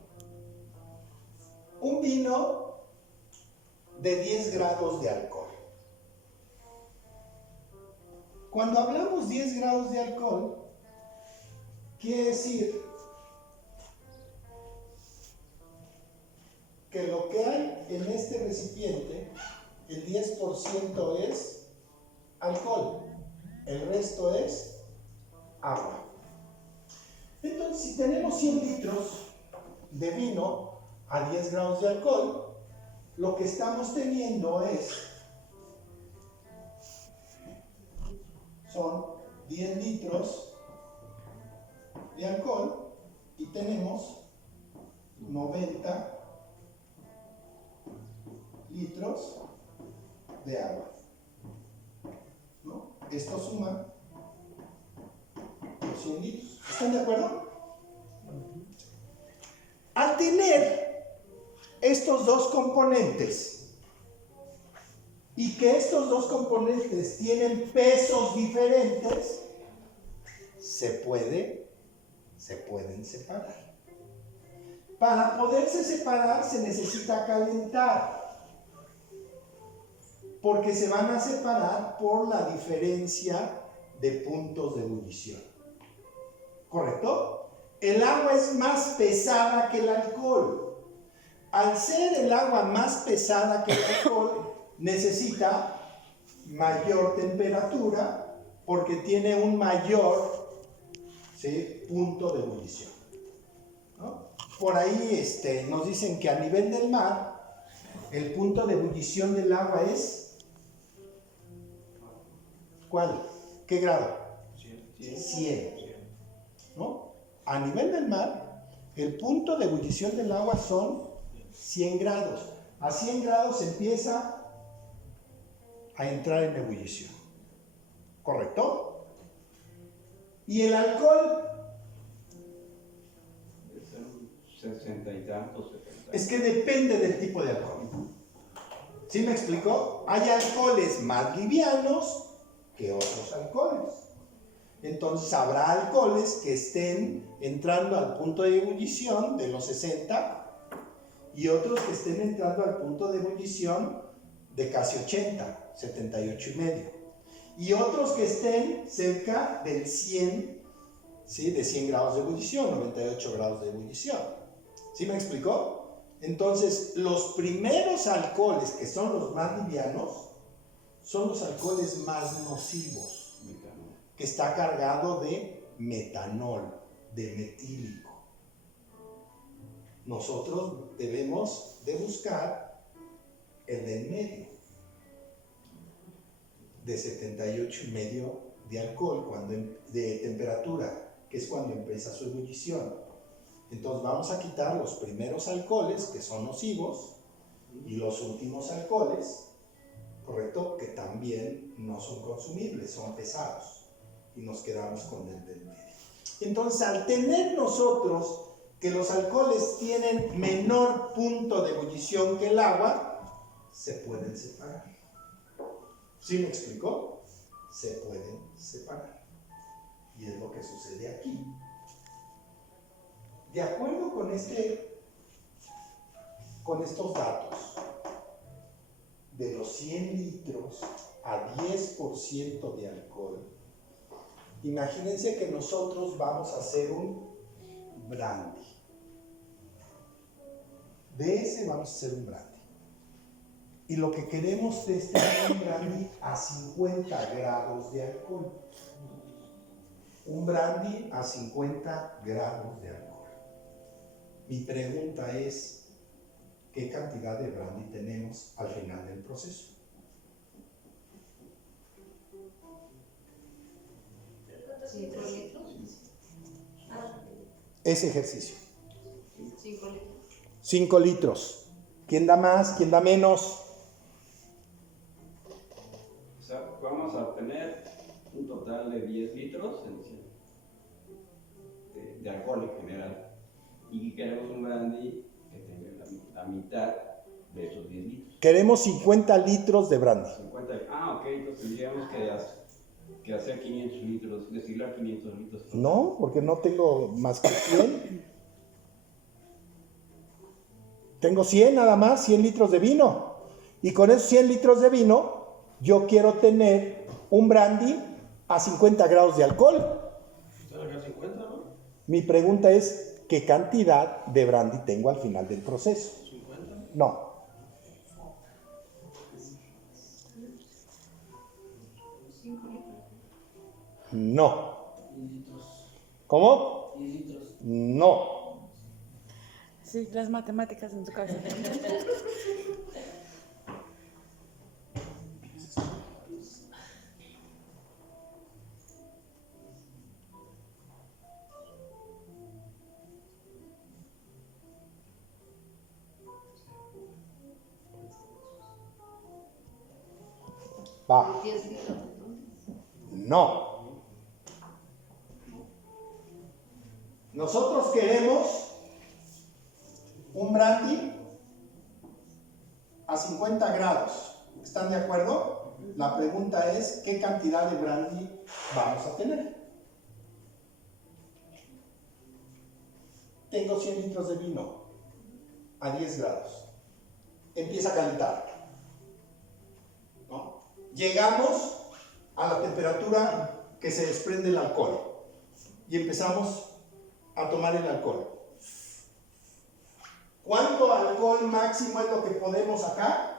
vino de 10 grados de alcohol. Cuando hablamos 10 grados de alcohol, quiere decir que lo que hay en este recipiente, el 10% es alcohol, el resto es agua. Entonces, si tenemos 100 litros de vino a 10 grados de alcohol, lo que estamos teniendo son 10 litros de alcohol y tenemos 90 litros de agua, ¿no? Esto suma los 100 litros. ¿Están de acuerdo? Al tener estos dos componentes y que estos dos componentes tienen pesos diferentes, se pueden separar. Para poderse separar se necesita calentar, porque se van a separar por la diferencia de puntos de ebullición. ¿Correcto? El agua es más pesada que el alcohol. Al ser el agua más pesada que el alcohol, necesita mayor temperatura porque tiene un mayor, ¿sí?, punto de ebullición, ¿no? Por ahí nos dicen que a nivel del mar, el punto de ebullición del agua es... ¿Cuál? ¿Qué grado? 100. ¿No? A nivel del mar, el punto de ebullición del agua son 100 grados. A 100 grados empieza a entrar en ebullición. ¿Correcto? Y el alcohol... 60 y tantos, 70. Es que depende del tipo de alcohol. ¿Sí me explicó? Hay alcoholes más livianos que otros alcoholes. Entonces habrá alcoholes que estén entrando al punto de ebullición de los 60 y otros que estén entrando al punto de ebullición de casi 80, 78 y medio. Y otros que estén cerca del 100, ¿sí?, de 100 grados de ebullición, 98 grados de ebullición. ¿Sí me explicó? Entonces, los primeros alcoholes, que son los más livianos, son los alcoholes más nocivos, que está cargado de metanol, de metílico. Nosotros debemos de buscar el del medio, de 78 y medio de alcohol, de temperatura, que es cuando empieza su ebullición. Entonces vamos a quitar los primeros alcoholes, que son nocivos, y los últimos alcoholes, ¿correcto?, que también no son consumibles, son pesados, y nos quedamos con el del medio. Entonces, al tener nosotros que los alcoholes tienen menor punto de ebullición que el agua, se pueden separar. ¿Sí me explicó? Se pueden separar. Y es lo que sucede aquí. De acuerdo con estos datos, de los 100 litros a 10% de alcohol, imagínense que nosotros vamos a hacer un brandy. De ese vamos a hacer un brandy. Y lo que queremos es tener un brandy a 50 grados de alcohol. Un brandy a 50 grados de alcohol. Mi pregunta es, ¿qué cantidad de brandy tenemos al final del proceso? ¿5 litros? Ese ejercicio. 5 litros. 5 litros. ¿Quién da más? ¿Quién da menos? O sea, vamos a obtener un total de 10 litros de alcohol en general. Y queremos un brandy que tenga la mitad de esos 10 litros. Queremos 50 litros de brandy. 50, ok, entonces tendríamos que hacer 500 litros, destilar 500 litros. No, porque no tengo más que 100. Tengo 100 nada más, 100 litros de vino. Y con esos 100 litros de vino, yo quiero tener un brandy a 50 grados de alcohol. 50, ¿no? Mi pregunta es, ¿qué cantidad de brandy tengo al final del proceso? 50. No. No. 10 litros. ¿Cómo? 10 litros. No. Sí, las matemáticas en su cabeza. Va. 10 litros, entonces. No. Nosotros queremos un brandy a 50 grados. ¿Están de acuerdo? La pregunta es, ¿qué cantidad de brandy vamos a tener? Tengo 100 litros de vino a 10 grados. Empieza a calentar. ¿No? Llegamos a la temperatura que se desprende el alcohol y empezamos a tomar el alcohol. ¿Cuánto alcohol máximo es lo que podemos sacar?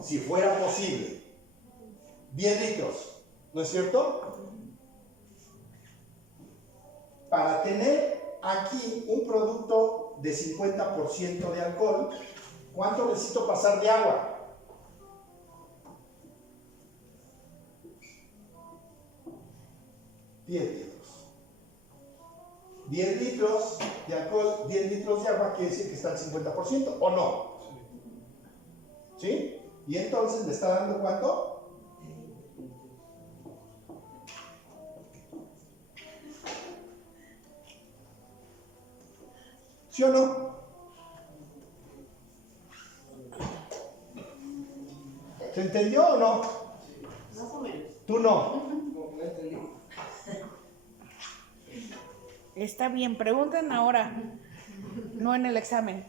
Si fuera posible, 10 litros, ¿no es cierto? Para tener aquí un producto de 50% de alcohol, ¿cuánto necesito pasar de agua? 10 litros. 10 litros de alcohol, 10 litros de agua quiere decir que está al 50%, ¿o no? ¿Sí? Y entonces me está dando ¿cuánto? ¿Sí o no? ¿Se entendió o no? Más o menos. Tú no. No entendí. Está bien, pregunten ahora, no en el examen.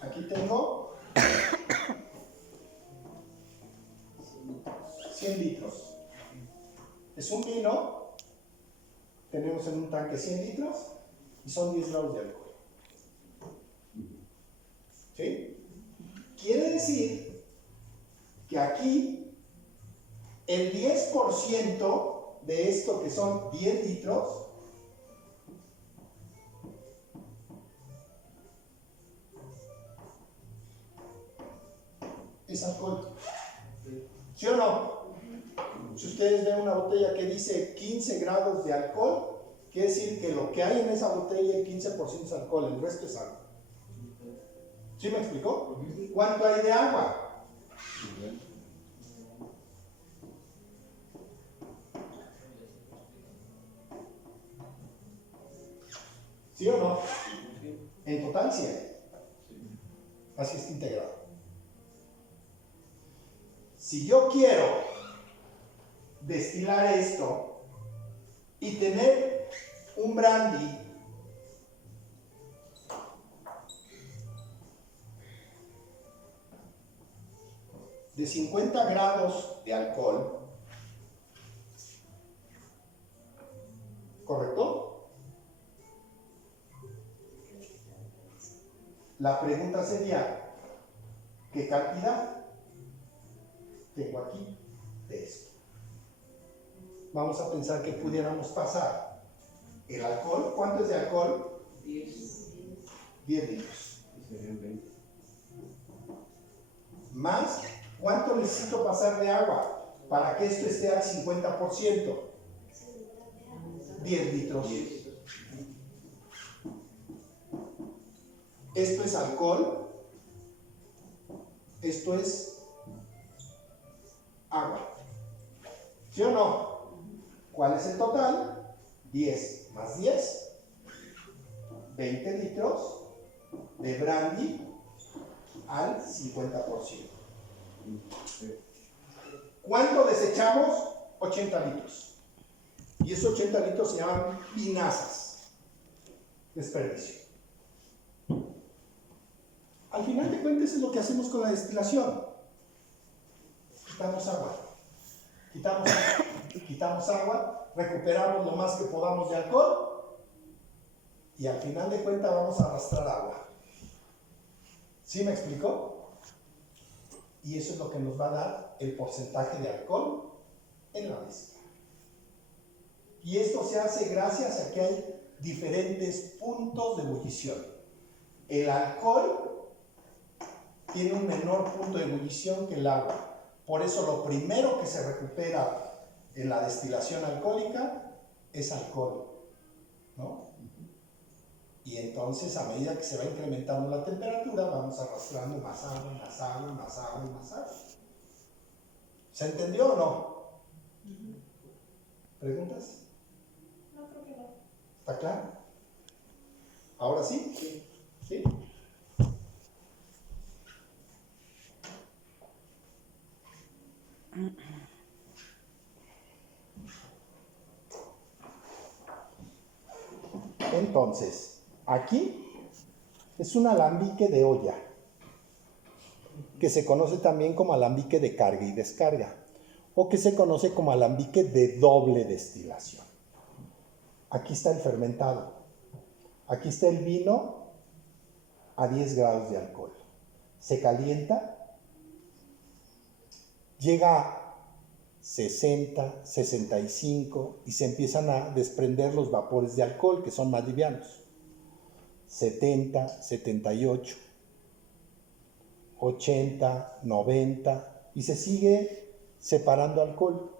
Aquí tengo 100 litros. Es un vino. Tenemos en un tanque 100 litros y son 10 grados de alcohol. ¿Sí? Quiere decir que aquí el 10% de esto que son 10 litros es alcohol. ¿Sí o no? Si ustedes ven una botella que dice 15 grados de alcohol, quiere decir que lo que hay en esa botella, el 15% es alcohol, el resto es agua. ¿Sí me explicó? ¿Cuánto hay de agua? ¿Sí o no? En total 100. Así está integrado. Si yo quiero destilar esto y tener un brandy de 50 grados de alcohol, ¿correcto? La pregunta sería, ¿qué cantidad tengo aquí de esto? Vamos a pensar que pudiéramos pasar el alcohol. ¿Cuánto es de alcohol? 10. 10 litros. Serían 20. Más, ¿cuánto necesito pasar de agua para que esto esté al 50%? 10 litros. Esto es alcohol. Esto es agua. ¿Sí o no? ¿Cuál es el total? 10 más 10, 20 litros de brandy al 50%. ¿Cuánto desechamos? 80 litros. Y esos 80 litros se llaman vinazas. Desperdicio. Al final de cuentas es lo que hacemos con la destilación. Quitamos agua, recuperamos lo más que podamos de alcohol y al final de cuentas vamos a arrastrar agua. ¿Sí me explicó? Y eso es lo que nos va a dar el porcentaje de alcohol en la mezcla. Y esto se hace gracias a que hay diferentes puntos de ebullición. El alcohol tiene un menor punto de ebullición que el agua. Por eso lo primero que se recupera en la destilación alcohólica es alcohol, ¿no? Y entonces a medida que se va incrementando la temperatura vamos arrastrando más agua, más agua, más agua y más agua. ¿Se entendió o no? ¿Preguntas? No, creo que no. ¿Está claro? ¿Ahora sí? ¿Sí? Entonces, aquí es un alambique de olla, que se conoce también como alambique de carga y descarga, o que se conoce como alambique de doble destilación. Aquí está el fermentado, aquí está el vino a 10 grados de alcohol. Se calienta, llega a 60, 65 y se empiezan a desprender los vapores de alcohol que son más livianos. 70, 78, 80, 90 y se sigue separando alcohol.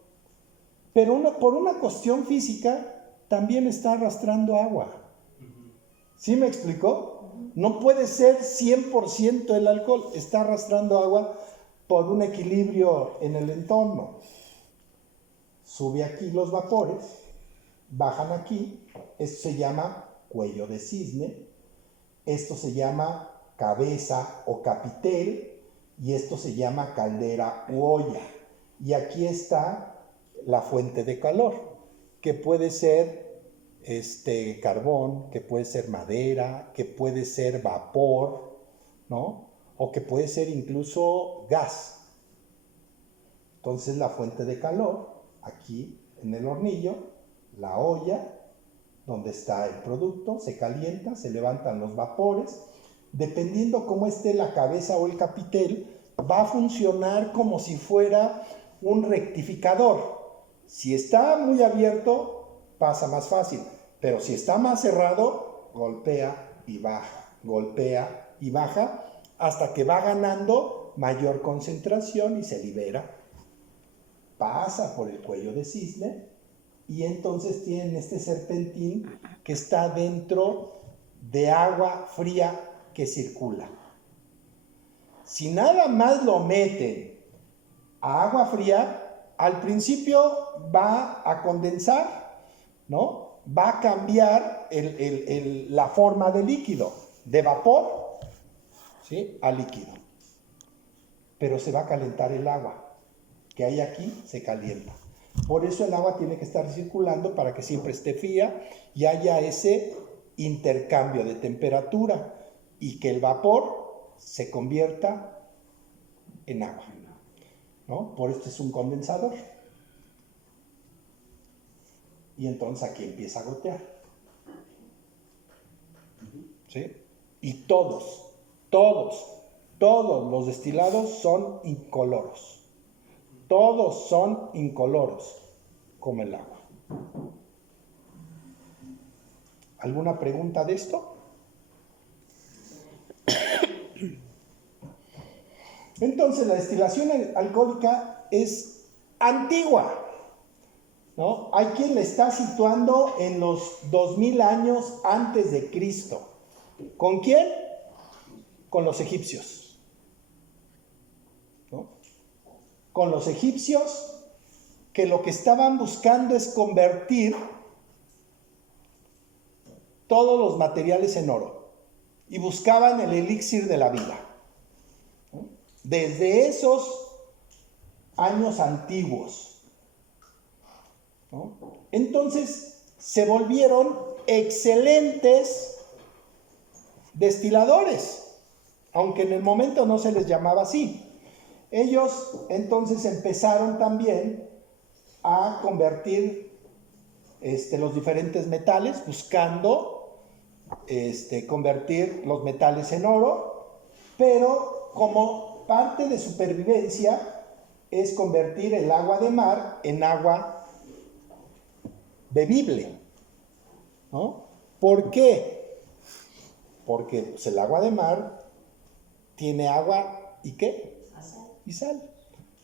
Pero por una cuestión física también está arrastrando agua. ¿Sí me explicó? No puede ser 100% el alcohol, está arrastrando agua por un equilibrio en el entorno. Sube aquí los vapores, bajan aquí, esto se llama cuello de cisne, esto se llama cabeza o capitel y esto se llama caldera u olla. Y aquí está la fuente de calor, que puede ser carbón, que puede ser madera, que puede ser vapor, ¿no? O que puede ser incluso gas. Entonces la fuente de calor, aquí en el hornillo, la olla, donde está el producto, se calienta, se levantan los vapores. Dependiendo cómo esté la cabeza o el capitel, va a funcionar como si fuera un rectificador. Si está muy abierto, pasa más fácil, pero si está más cerrado, golpea y baja, hasta que va ganando mayor concentración y se libera. Pasa por el cuello de cisne y entonces tienen este serpentín que está dentro de agua fría que circula. Si nada más lo meten a agua fría, al principio va a condensar, ¿no? Va a cambiar la forma del líquido, de vapor, ¿sí?, a líquido. Pero se va a calentar el agua que hay aquí, se calienta. Por eso el agua tiene que estar circulando para que siempre esté fría y haya ese intercambio de temperatura y que el vapor se convierta en agua, ¿no? Por esto es un condensador. Y entonces aquí empieza a gotear. ¿Sí? Y todos los destilados son incoloros. Todos son incoloros, como el agua. ¿Alguna pregunta de esto? Entonces, la destilación alcohólica es antigua, ¿no? Hay quien la está situando en los 2000 años antes de Cristo. ¿Con quién? Con los egipcios, ¿no? Con los egipcios, que lo que estaban buscando es convertir todos los materiales en oro y buscaban el elixir de la vida. Desde esos años antiguos, ¿no? Entonces se volvieron excelentes destiladores, aunque en el momento no se les llamaba así. Ellos entonces empezaron también a convertir los diferentes metales, buscando convertir los metales en oro, pero como parte de supervivencia es convertir el agua de mar en agua bebible, ¿no? ¿Por qué? Porque pues, el agua de mar tiene agua y ¿qué? Y sal.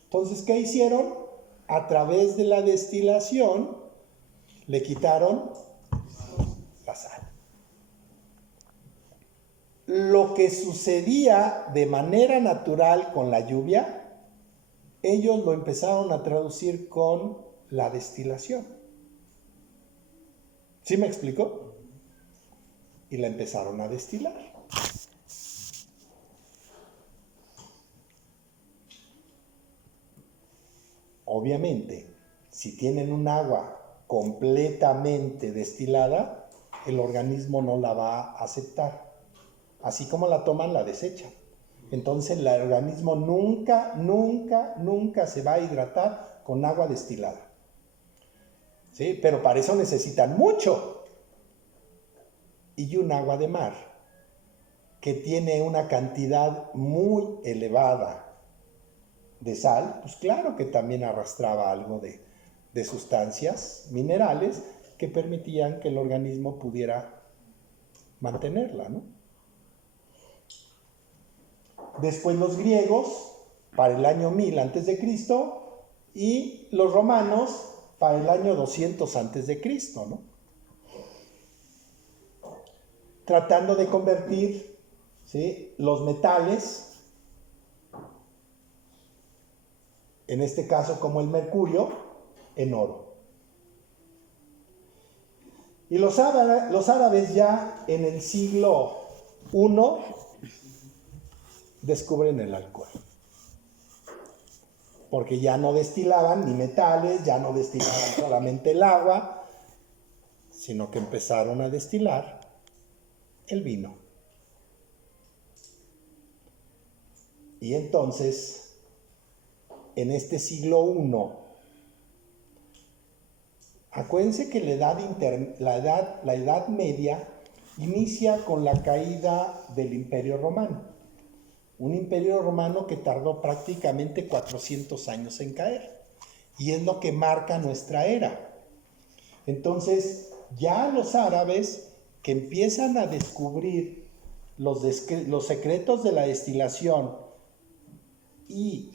Entonces, ¿qué hicieron? A través de la destilación le quitaron la sal. Lo que sucedía de manera natural con la lluvia, ellos lo empezaron a traducir con la destilación. ¿Sí me explico? Y la empezaron a destilar. Obviamente, si tienen un agua completamente destilada, el organismo no la va a aceptar. Así como la toman, la desechan. Entonces el organismo nunca se va a hidratar con agua destilada. ¿Sí? Pero para eso necesitan mucho. Y un agua de mar que tiene una cantidad muy elevada de sal, pues claro que también arrastraba algo de sustancias minerales que permitían que el organismo pudiera mantenerla, ¿no? Después los griegos para el año 1000 a.C. y los romanos para el año 200 a.C., ¿no? Tratando de convertir, ¿sí?, los metales, en este caso como el mercurio, en oro. Y los árabes ya en el siglo I descubren el alcohol. Porque ya no destilaban ni metales, ya no destilaban solamente el agua, sino que empezaron a destilar el vino. Y entonces, en este siglo I, acuérdense que la edad media inicia con la caída del Imperio Romano. Un imperio romano que tardó prácticamente 400 años en caer. Y es lo que marca nuestra era. Entonces, ya los árabes que empiezan a descubrir los secretos de la destilación y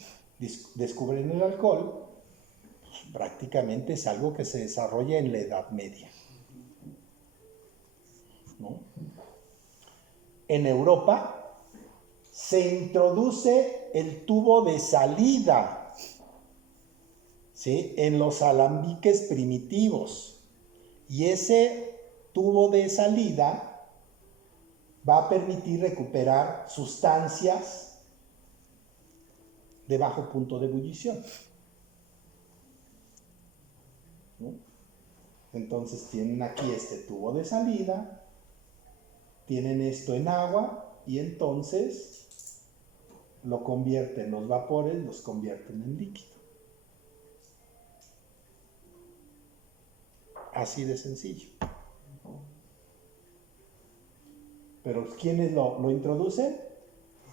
descubren el alcohol, pues, prácticamente es algo que se desarrolla en la Edad Media, ¿no? En Europa se introduce el tubo de salida, ¿sí?, en los alambiques primitivos. Y ese tubo de salida va a permitir recuperar sustancias de bajo punto de ebullición, ¿no? Entonces tienen aquí este tubo de salida, tienen esto en agua y entonces lo convierten, los vapores los convierten en líquido. Así de sencillo. Pero ¿quiénes lo introducen?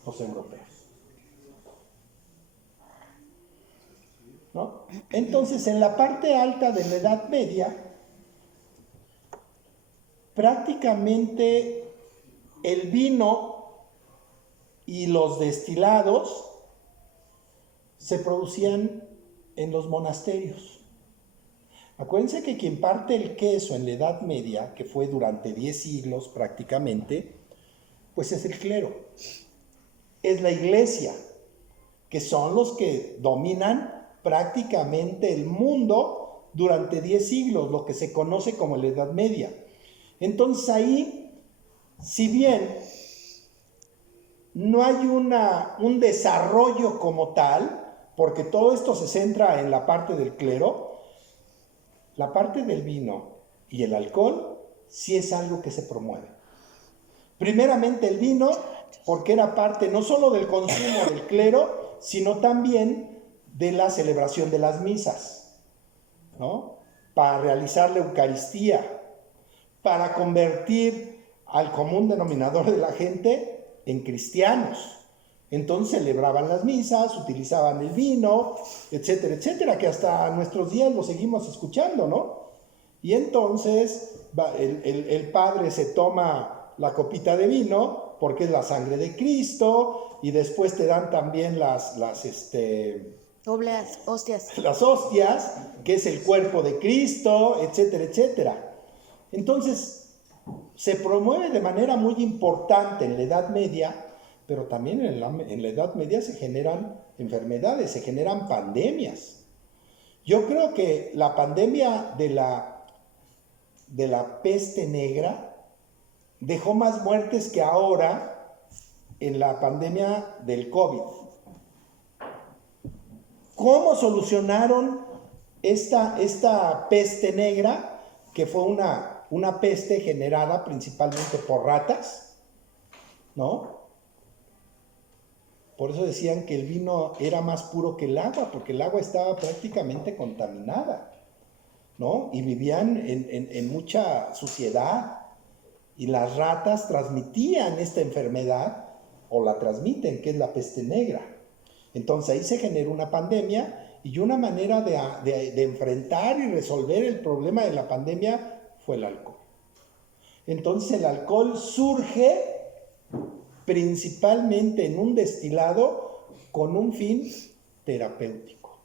Los europeos, ¿no? Entonces, en la parte alta de la Edad Media, prácticamente el vino y los destilados se producían en los monasterios. Acuérdense que quien parte el queso en la Edad Media, que fue durante 10 siglos prácticamente, pues es el clero, es la iglesia, que son los que dominan prácticamente el mundo durante 10 siglos, lo que se conoce como la Edad Media. Entonces ahí, si bien no hay un desarrollo como tal, porque todo esto se centra en la parte del clero, la parte del vino y el alcohol sí es algo que se promueve. Primeramente el vino, porque era parte no solo del consumo del clero, sino también de la celebración de las misas, ¿no? Para realizar la Eucaristía, para convertir al común denominador de la gente en cristianos. Entonces celebraban las misas, utilizaban el vino, etcétera, etcétera, que hasta nuestros días lo seguimos escuchando, ¿no? Y entonces el padre se toma la copita de vino porque es la sangre de Cristo, y después te dan también las hostias. Las hostias, que es el cuerpo de Cristo, etcétera, etcétera. Entonces, se promueve de manera muy importante en la Edad Media, pero también en la Edad Media se generan enfermedades, se generan pandemias. Yo creo que la pandemia de la peste negra dejó más muertes que ahora en la pandemia del COVID. ¿Cómo solucionaron esta peste negra, que fue una peste generada principalmente por ratas, ¿no? Por eso decían que el vino era más puro que el agua, porque el agua estaba prácticamente contaminada, ¿no? Y vivían en mucha suciedad, y las ratas transmitían esta enfermedad, o la transmiten, que es la peste negra. Entonces ahí se generó una pandemia, y una manera de enfrentar y resolver el problema de la pandemia fue el alcohol. Entonces el alcohol surge principalmente en un destilado con un fin terapéutico,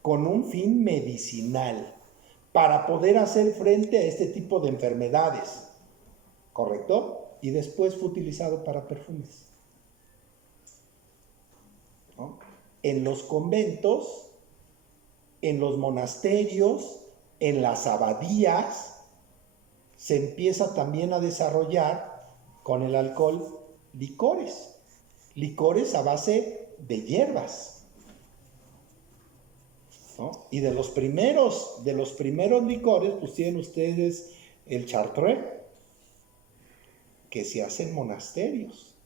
con un fin medicinal, para poder hacer frente a este tipo de enfermedades, ¿correcto? Y después fue utilizado para perfumes, ¿no? En los conventos, en los monasterios, en las abadías, se empieza también a desarrollar con el alcohol licores a base de hierbas, ¿no? Y de los primeros licores, pues tienen ustedes el Chartreux, que se hace en monasterios,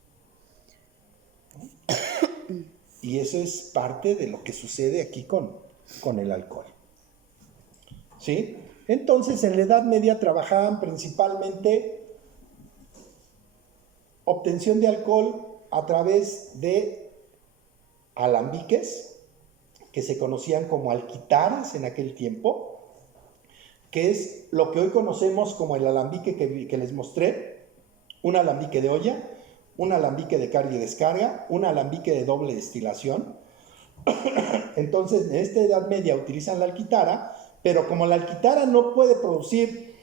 ¿no? Y eso es parte de lo que sucede aquí con el alcohol, ¿sí? Entonces, en la Edad Media trabajaban principalmente obtención de alcohol a través de alambiques, que se conocían como alquitaras en aquel tiempo, que es lo que hoy conocemos como el alambique que les mostré, un alambique de olla, un alambique de carga y descarga, un alambique de doble destilación. Entonces, en esta Edad Media utilizan la alquitara, pero como la alquitara no puede producir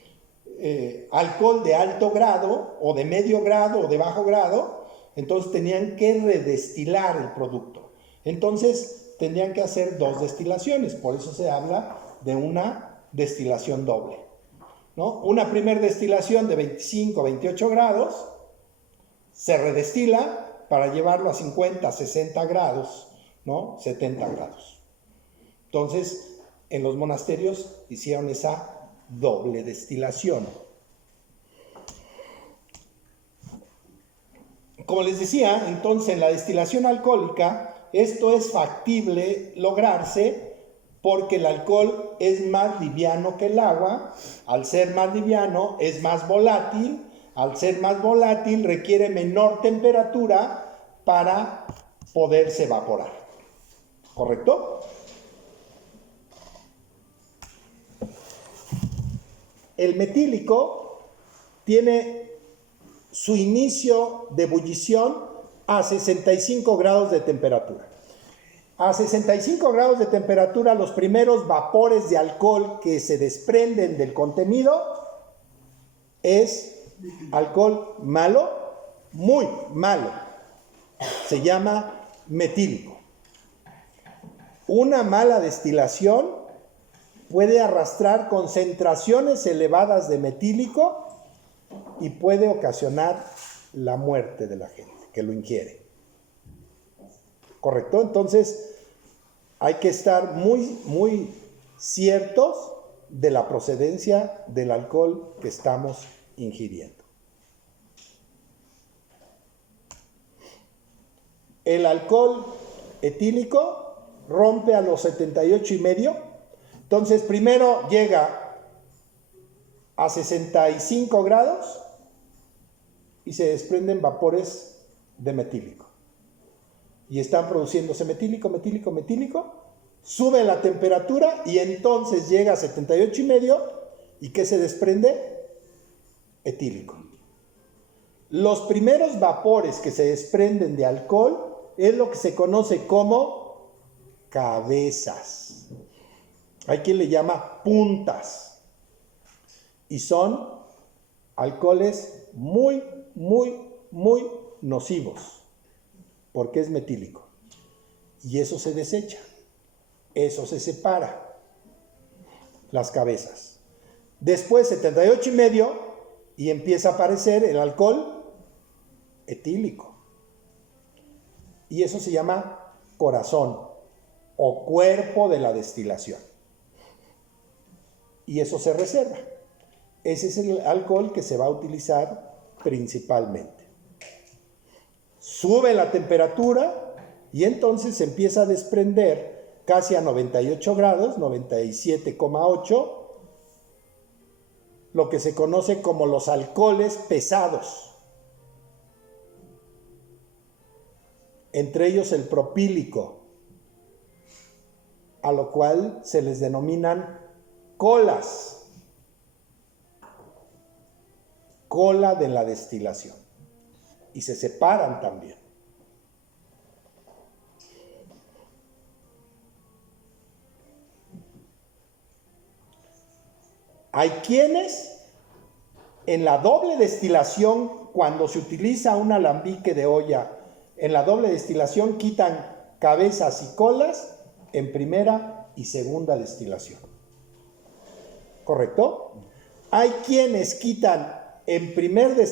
alcohol de alto grado, o de medio grado, o de bajo grado, entonces tenían que redestilar el producto. Entonces, tendrían que hacer 2 destilaciones, por eso se habla de una destilación doble, ¿no? Una primera destilación de 25, 28 grados, se redestila para llevarlo a 50, 60 grados, ¿no? 70 grados. Entonces, en los monasterios hicieron esa doble destilación. Como les decía, entonces en la destilación alcohólica, esto es factible lograrse porque el alcohol es más liviano que el agua. Al ser más liviano es más volátil. Al ser más volátil requiere menor temperatura para poderse evaporar, ¿correcto? El metílico tiene su inicio de ebullición a 65 grados de temperatura. A 65 grados de temperatura, los primeros vapores de alcohol que se desprenden del contenido es alcohol malo, muy malo. Se llama metílico. Una mala destilación puede arrastrar concentraciones elevadas de metílico y puede ocasionar la muerte de la gente que lo ingiere. ¿Correcto? Entonces, hay que estar muy ciertos de la procedencia del alcohol que estamos ingiriendo. El alcohol etílico rompe a los 78,5. Entonces, primero llega a 65 grados y se desprenden vapores de metílico. Y están produciéndose metílico, sube la temperatura y entonces llega a 78,5 y ¿qué se desprende? Etílico. Los primeros vapores que se desprenden de alcohol es lo que se conoce como cabezas. Hay quien le llama puntas. Y son alcoholes muy nocivos, porque es metílico. Y eso se desecha, eso se separa, las cabezas. Después 78,5 y empieza a aparecer el alcohol etílico. Y eso se llama corazón o cuerpo de la destilación. Y eso se reserva. Ese es el alcohol que se va a utilizar principalmente. Sube la temperatura y entonces se empieza a desprender casi a 98 grados, 97,8, lo que se conoce como los alcoholes pesados. Entre ellos el propílico, a lo cual se les denominan colas. Cola de la destilación. Y se separan también. Hay quienes en la doble destilación, cuando se utiliza un alambique de olla, en la doble destilación quitan cabezas y colas en primera y segunda destilación. ¿Correcto? Hay quienes quitan en primera y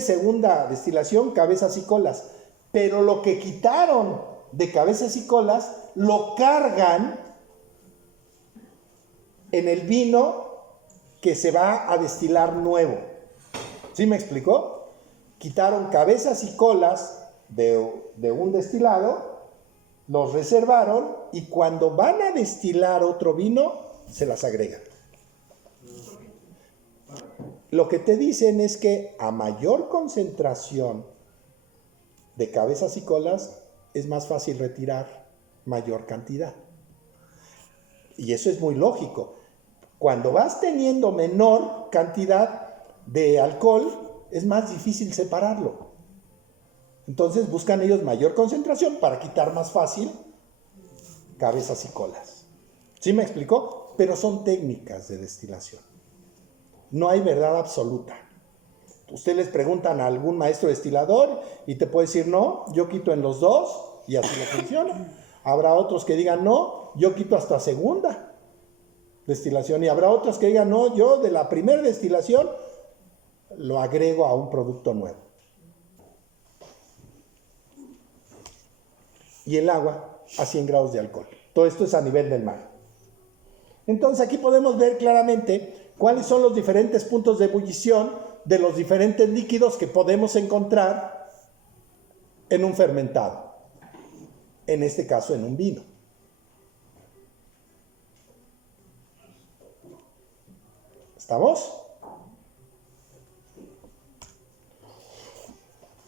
segunda destilación cabezas y colas, pero lo que quitaron de cabezas y colas lo cargan en el vino que se va a destilar nuevo. ¿Sí me explicó? Quitaron cabezas y colas de un destilado, los reservaron y cuando van a destilar otro vino, se las agregan. Lo que te dicen es que a mayor concentración de cabezas y colas es más fácil retirar mayor cantidad. Y eso es muy lógico. Cuando vas teniendo menor cantidad de alcohol, es más difícil separarlo. Entonces buscan ellos mayor concentración para quitar más fácil cabezas y colas. ¿Sí me explicó? Pero son técnicas de destilación. No hay verdad absoluta. Ustedes les preguntan a algún maestro destilador y te puede decir, no, yo quito en los dos y así lo funciona. Habrá otros que digan, no, yo quito hasta segunda destilación. Y habrá otros que digan, no, yo de la primera destilación lo agrego a un producto nuevo. Y el agua a 100 grados de alcohol. Todo esto es a nivel del mar. Entonces aquí podemos ver claramente cuáles son los diferentes puntos de ebullición de los diferentes líquidos que podemos encontrar en un fermentado. En este caso, en un vino. ¿Estamos?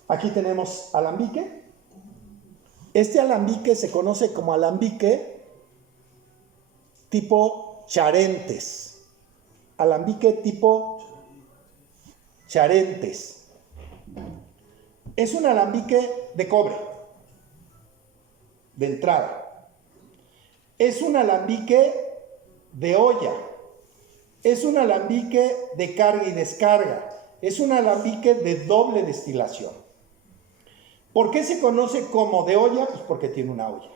Aquí tenemos alambique. Este alambique se conoce como alambique tipo Charentes. Alambique tipo Charentes. Es un alambique de cobre, de entrada. Es un alambique de olla. Es un alambique de carga y descarga. Es un alambique de doble destilación. ¿Por qué se conoce como de olla? Pues porque tiene una olla.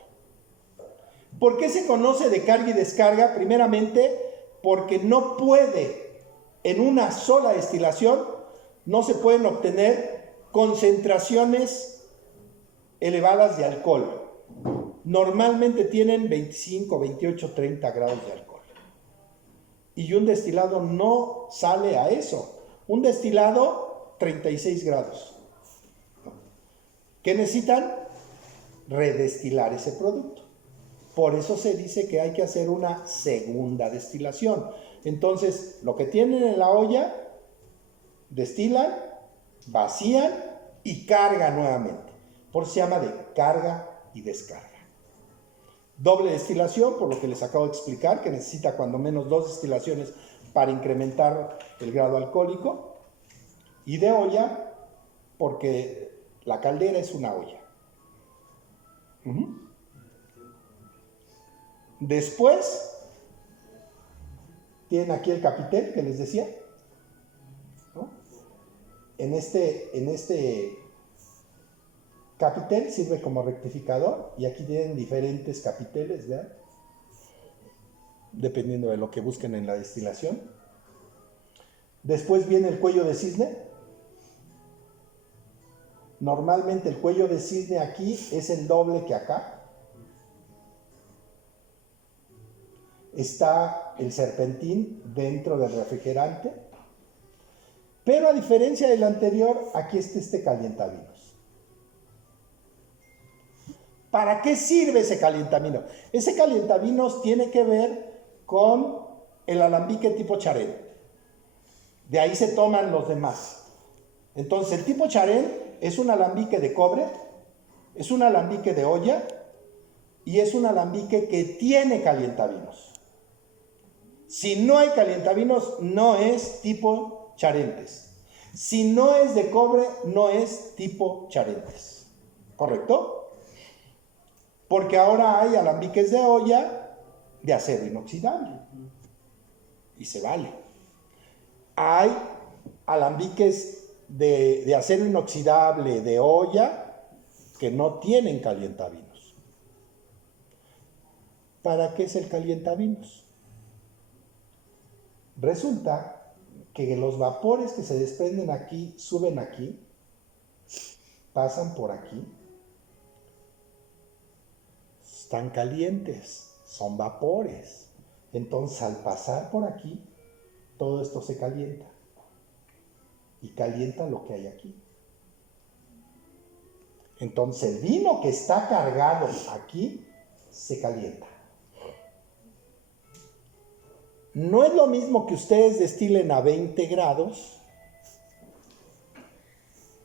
¿Por qué se conoce de carga y descarga? Primeramente, porque no puede en una sola destilación no se pueden obtener concentraciones elevadas de alcohol. Normalmente tienen 25, 28, 30 grados de alcohol. Y un destilado no sale a eso. Un destilado, 36 grados. ¿Qué necesitan? Redestilar ese producto. Por eso se dice que hay que hacer una segunda destilación. Entonces, lo que tienen en la olla, destilan, vacían y cargan nuevamente. Por eso se llama de carga y descarga. Doble destilación, por lo que les acabo de explicar, que necesita cuando menos 2 destilaciones para incrementar el grado alcohólico. Y de olla, porque la caldera es una olla. Después, tienen aquí el capitel que les decía, ¿no? En este capitel sirve como rectificador y aquí tienen diferentes capiteles, ¿vean? Dependiendo de lo que busquen en la destilación. Después viene el cuello de cisne. Normalmente el cuello de cisne aquí es el doble que acá. Está el serpentín dentro del refrigerante. Pero a diferencia del anterior, aquí está este calientavinos. ¿Para qué sirve ese calientavinos? Ese calientavinos tiene que ver con el alambique tipo Charén. De ahí se toman los demás. Entonces el tipo Charén es un alambique de cobre, es un alambique de olla y es un alambique que tiene calientavinos. Si no hay calientavinos, no es tipo Charentes. Si no es de cobre, no es tipo Charentes. ¿Correcto? Porque ahora hay alambiques de olla de acero inoxidable. Y se vale. Hay alambiques de acero inoxidable de olla que no tienen calientavinos. ¿Para qué es el calientavinos? Resulta que los vapores que se desprenden aquí, suben aquí, pasan por aquí, están calientes, son vapores. Entonces al pasar por aquí, todo esto se calienta. Y calienta lo que hay aquí. Entonces el vino que está cargado aquí se calienta. No es lo mismo que ustedes destilen a 20 grados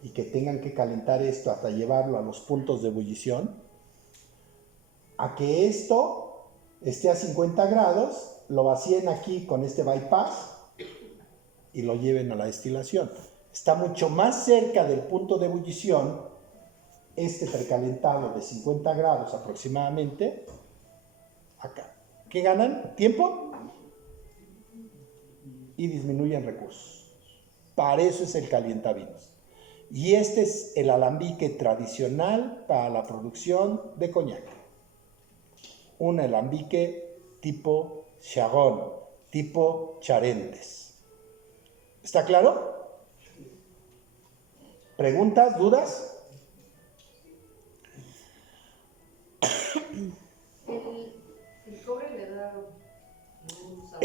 y que tengan que calentar esto hasta llevarlo a los puntos de ebullición, a que esto esté a 50 grados, lo vacíen aquí con este bypass y lo lleven a la destilación. Está mucho más cerca del punto de ebullición este precalentado de 50 grados aproximadamente, acá. ¿Qué ganan? ¿Tiempo? Y disminuyen recursos. Para eso es el calientavinos. Y este es el alambique tradicional para la producción de coñac. Un alambique tipo Charron, tipo Charentes. ¿Está claro? ¿Preguntas? ¿Dudas? El cobre le da un sabor.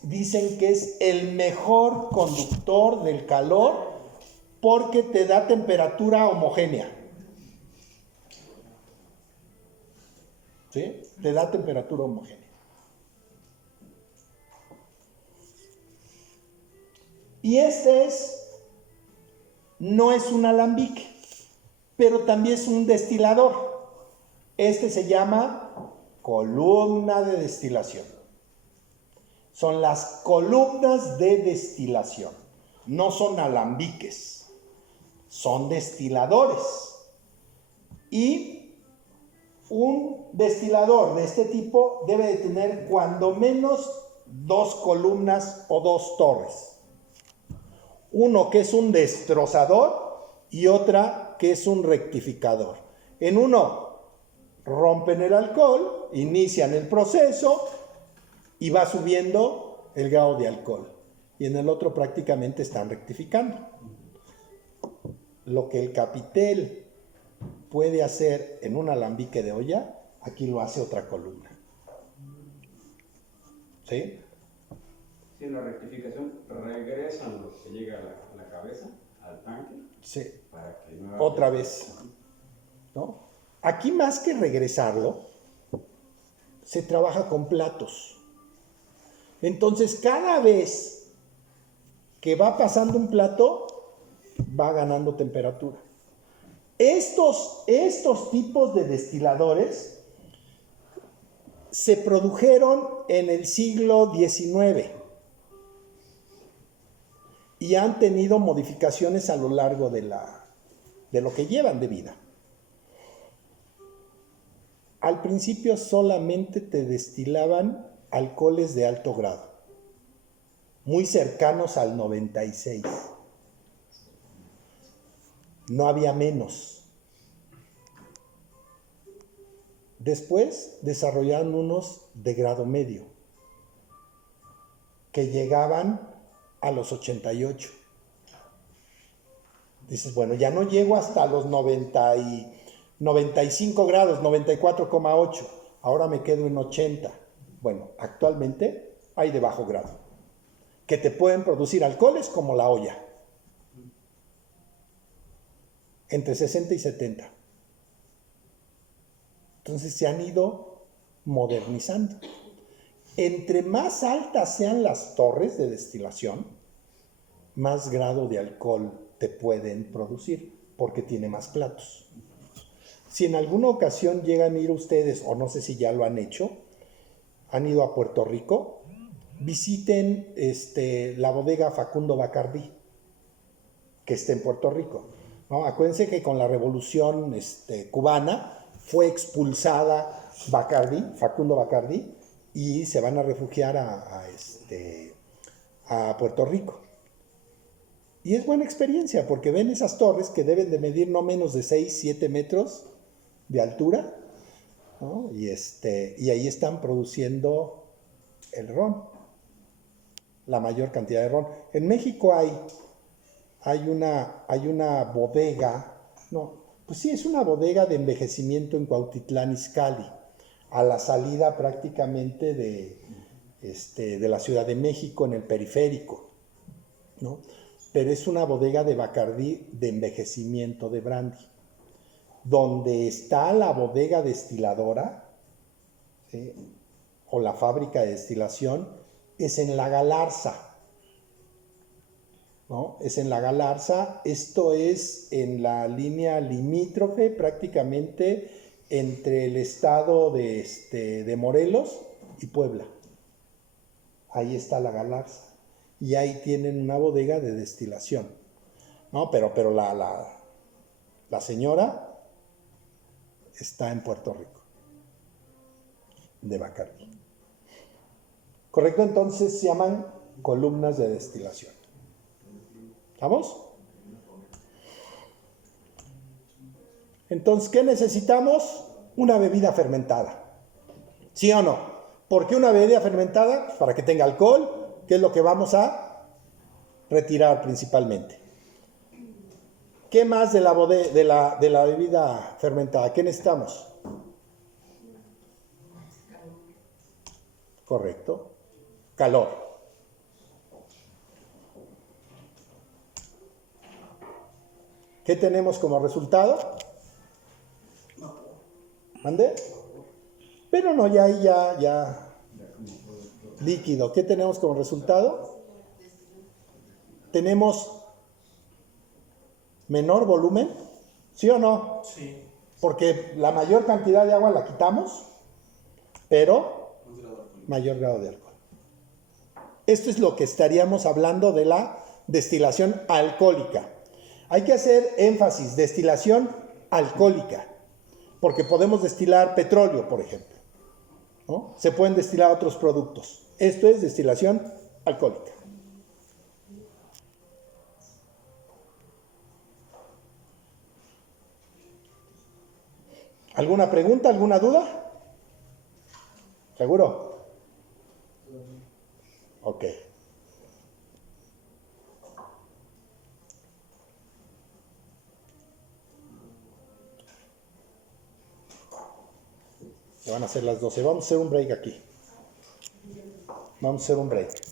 Dicen que es el mejor conductor del calor porque te da temperatura homogénea. ¿Sí? Te da temperatura homogénea. Y no es un alambique, pero también es un destilador. Este se llama columna de destilación. Son las columnas de destilación. No son alambiques, son destiladores. Y un destilador de este tipo debe de tener cuando menos 2 columnas o 2 torres. Uno que es un destrozador y otra que es un rectificador. En uno rompen el alcohol, inician el proceso y va subiendo el grado de alcohol. y en el otro prácticamente están rectificando. Lo que el capitel puede hacer en un alambique de olla, aquí lo hace otra columna. ¿Sí? Sí, en la rectificación regresan lo que llega a la cabeza, al tanque, Sí. para que Otra vez, ¿no? Aquí más que regresarlo, se trabaja con platos. Entonces, cada vez que va pasando un plato, va ganando temperatura. Estos tipos de destiladores se produjeron en el siglo XIX y han tenido modificaciones a lo largo de lo que llevan de vida. Al principio solamente te destilaban alcoholes de alto grado, muy cercanos al 96. No había menos. Después desarrollaron unos de grado medio, que llegaban a los 88. Dices, bueno, ya no llego hasta los 95 grados, 94,8. Ahora me quedo en 80. Bueno, actualmente hay de bajo grado, que te pueden producir alcoholes como la olla, entre 60 y 70. Entonces se han ido modernizando. Entre más altas sean las torres de destilación, más grado de alcohol te pueden producir, porque tiene más platos. Si en alguna ocasión llegan a ir ustedes, o no sé si ya lo han hecho, han ido a Puerto Rico, visiten la bodega Facundo Bacardí, que está en Puerto Rico, ¿no? Acuérdense que con la revolución cubana fue expulsada Facundo Bacardí, y se van a refugiar a Puerto Rico. Y es buena experiencia, porque ven esas torres que deben de medir no menos de 6, 7 metros de altura, ¿no? Y ahí están produciendo el ron, la mayor cantidad de ron. En México hay una bodega, pues sí, es una bodega de envejecimiento en Cuautitlán Izcalli, a la salida prácticamente de la Ciudad de México, en el periférico, ¿no? Pero es una bodega de Bacardí de envejecimiento de brandy. Donde está la bodega destiladora, ¿sí?, o la fábrica de destilación, es en La Galarza, ¿no? Es en La Galarza. Esto es en la línea limítrofe prácticamente entre el estado de Morelos y Puebla. Ahí está La Galarza. Y ahí tienen una bodega de destilación, ¿no? Pero la señora está en Puerto Rico, de Bacardí. ¿Correcto? Entonces se llaman columnas de destilación. ¿Vamos? Entonces, ¿qué necesitamos? Una bebida fermentada. ¿Sí o no? ¿Por qué una bebida fermentada? Pues para que tenga alcohol, que es lo que vamos a retirar principalmente. ¿Qué más de la bebida fermentada? ¿Qué necesitamos? Correcto. Calor. ¿Qué tenemos como resultado? ¿Mande? Pero no, ya. Líquido. ¿Qué tenemos como resultado? Tenemos menor volumen, ¿sí o no? Sí. Porque la mayor cantidad de agua la quitamos, pero mayor grado de alcohol. Esto es lo que estaríamos hablando de la destilación alcohólica. Hay que hacer énfasis, destilación alcohólica, porque podemos destilar petróleo, por ejemplo, ¿no? Se pueden destilar otros productos. Esto es destilación alcohólica. ¿Alguna pregunta, alguna duda? ¿Seguro? Ok. Ya van a ser las 12. Vamos a hacer un break aquí. Vamos a hacer un break.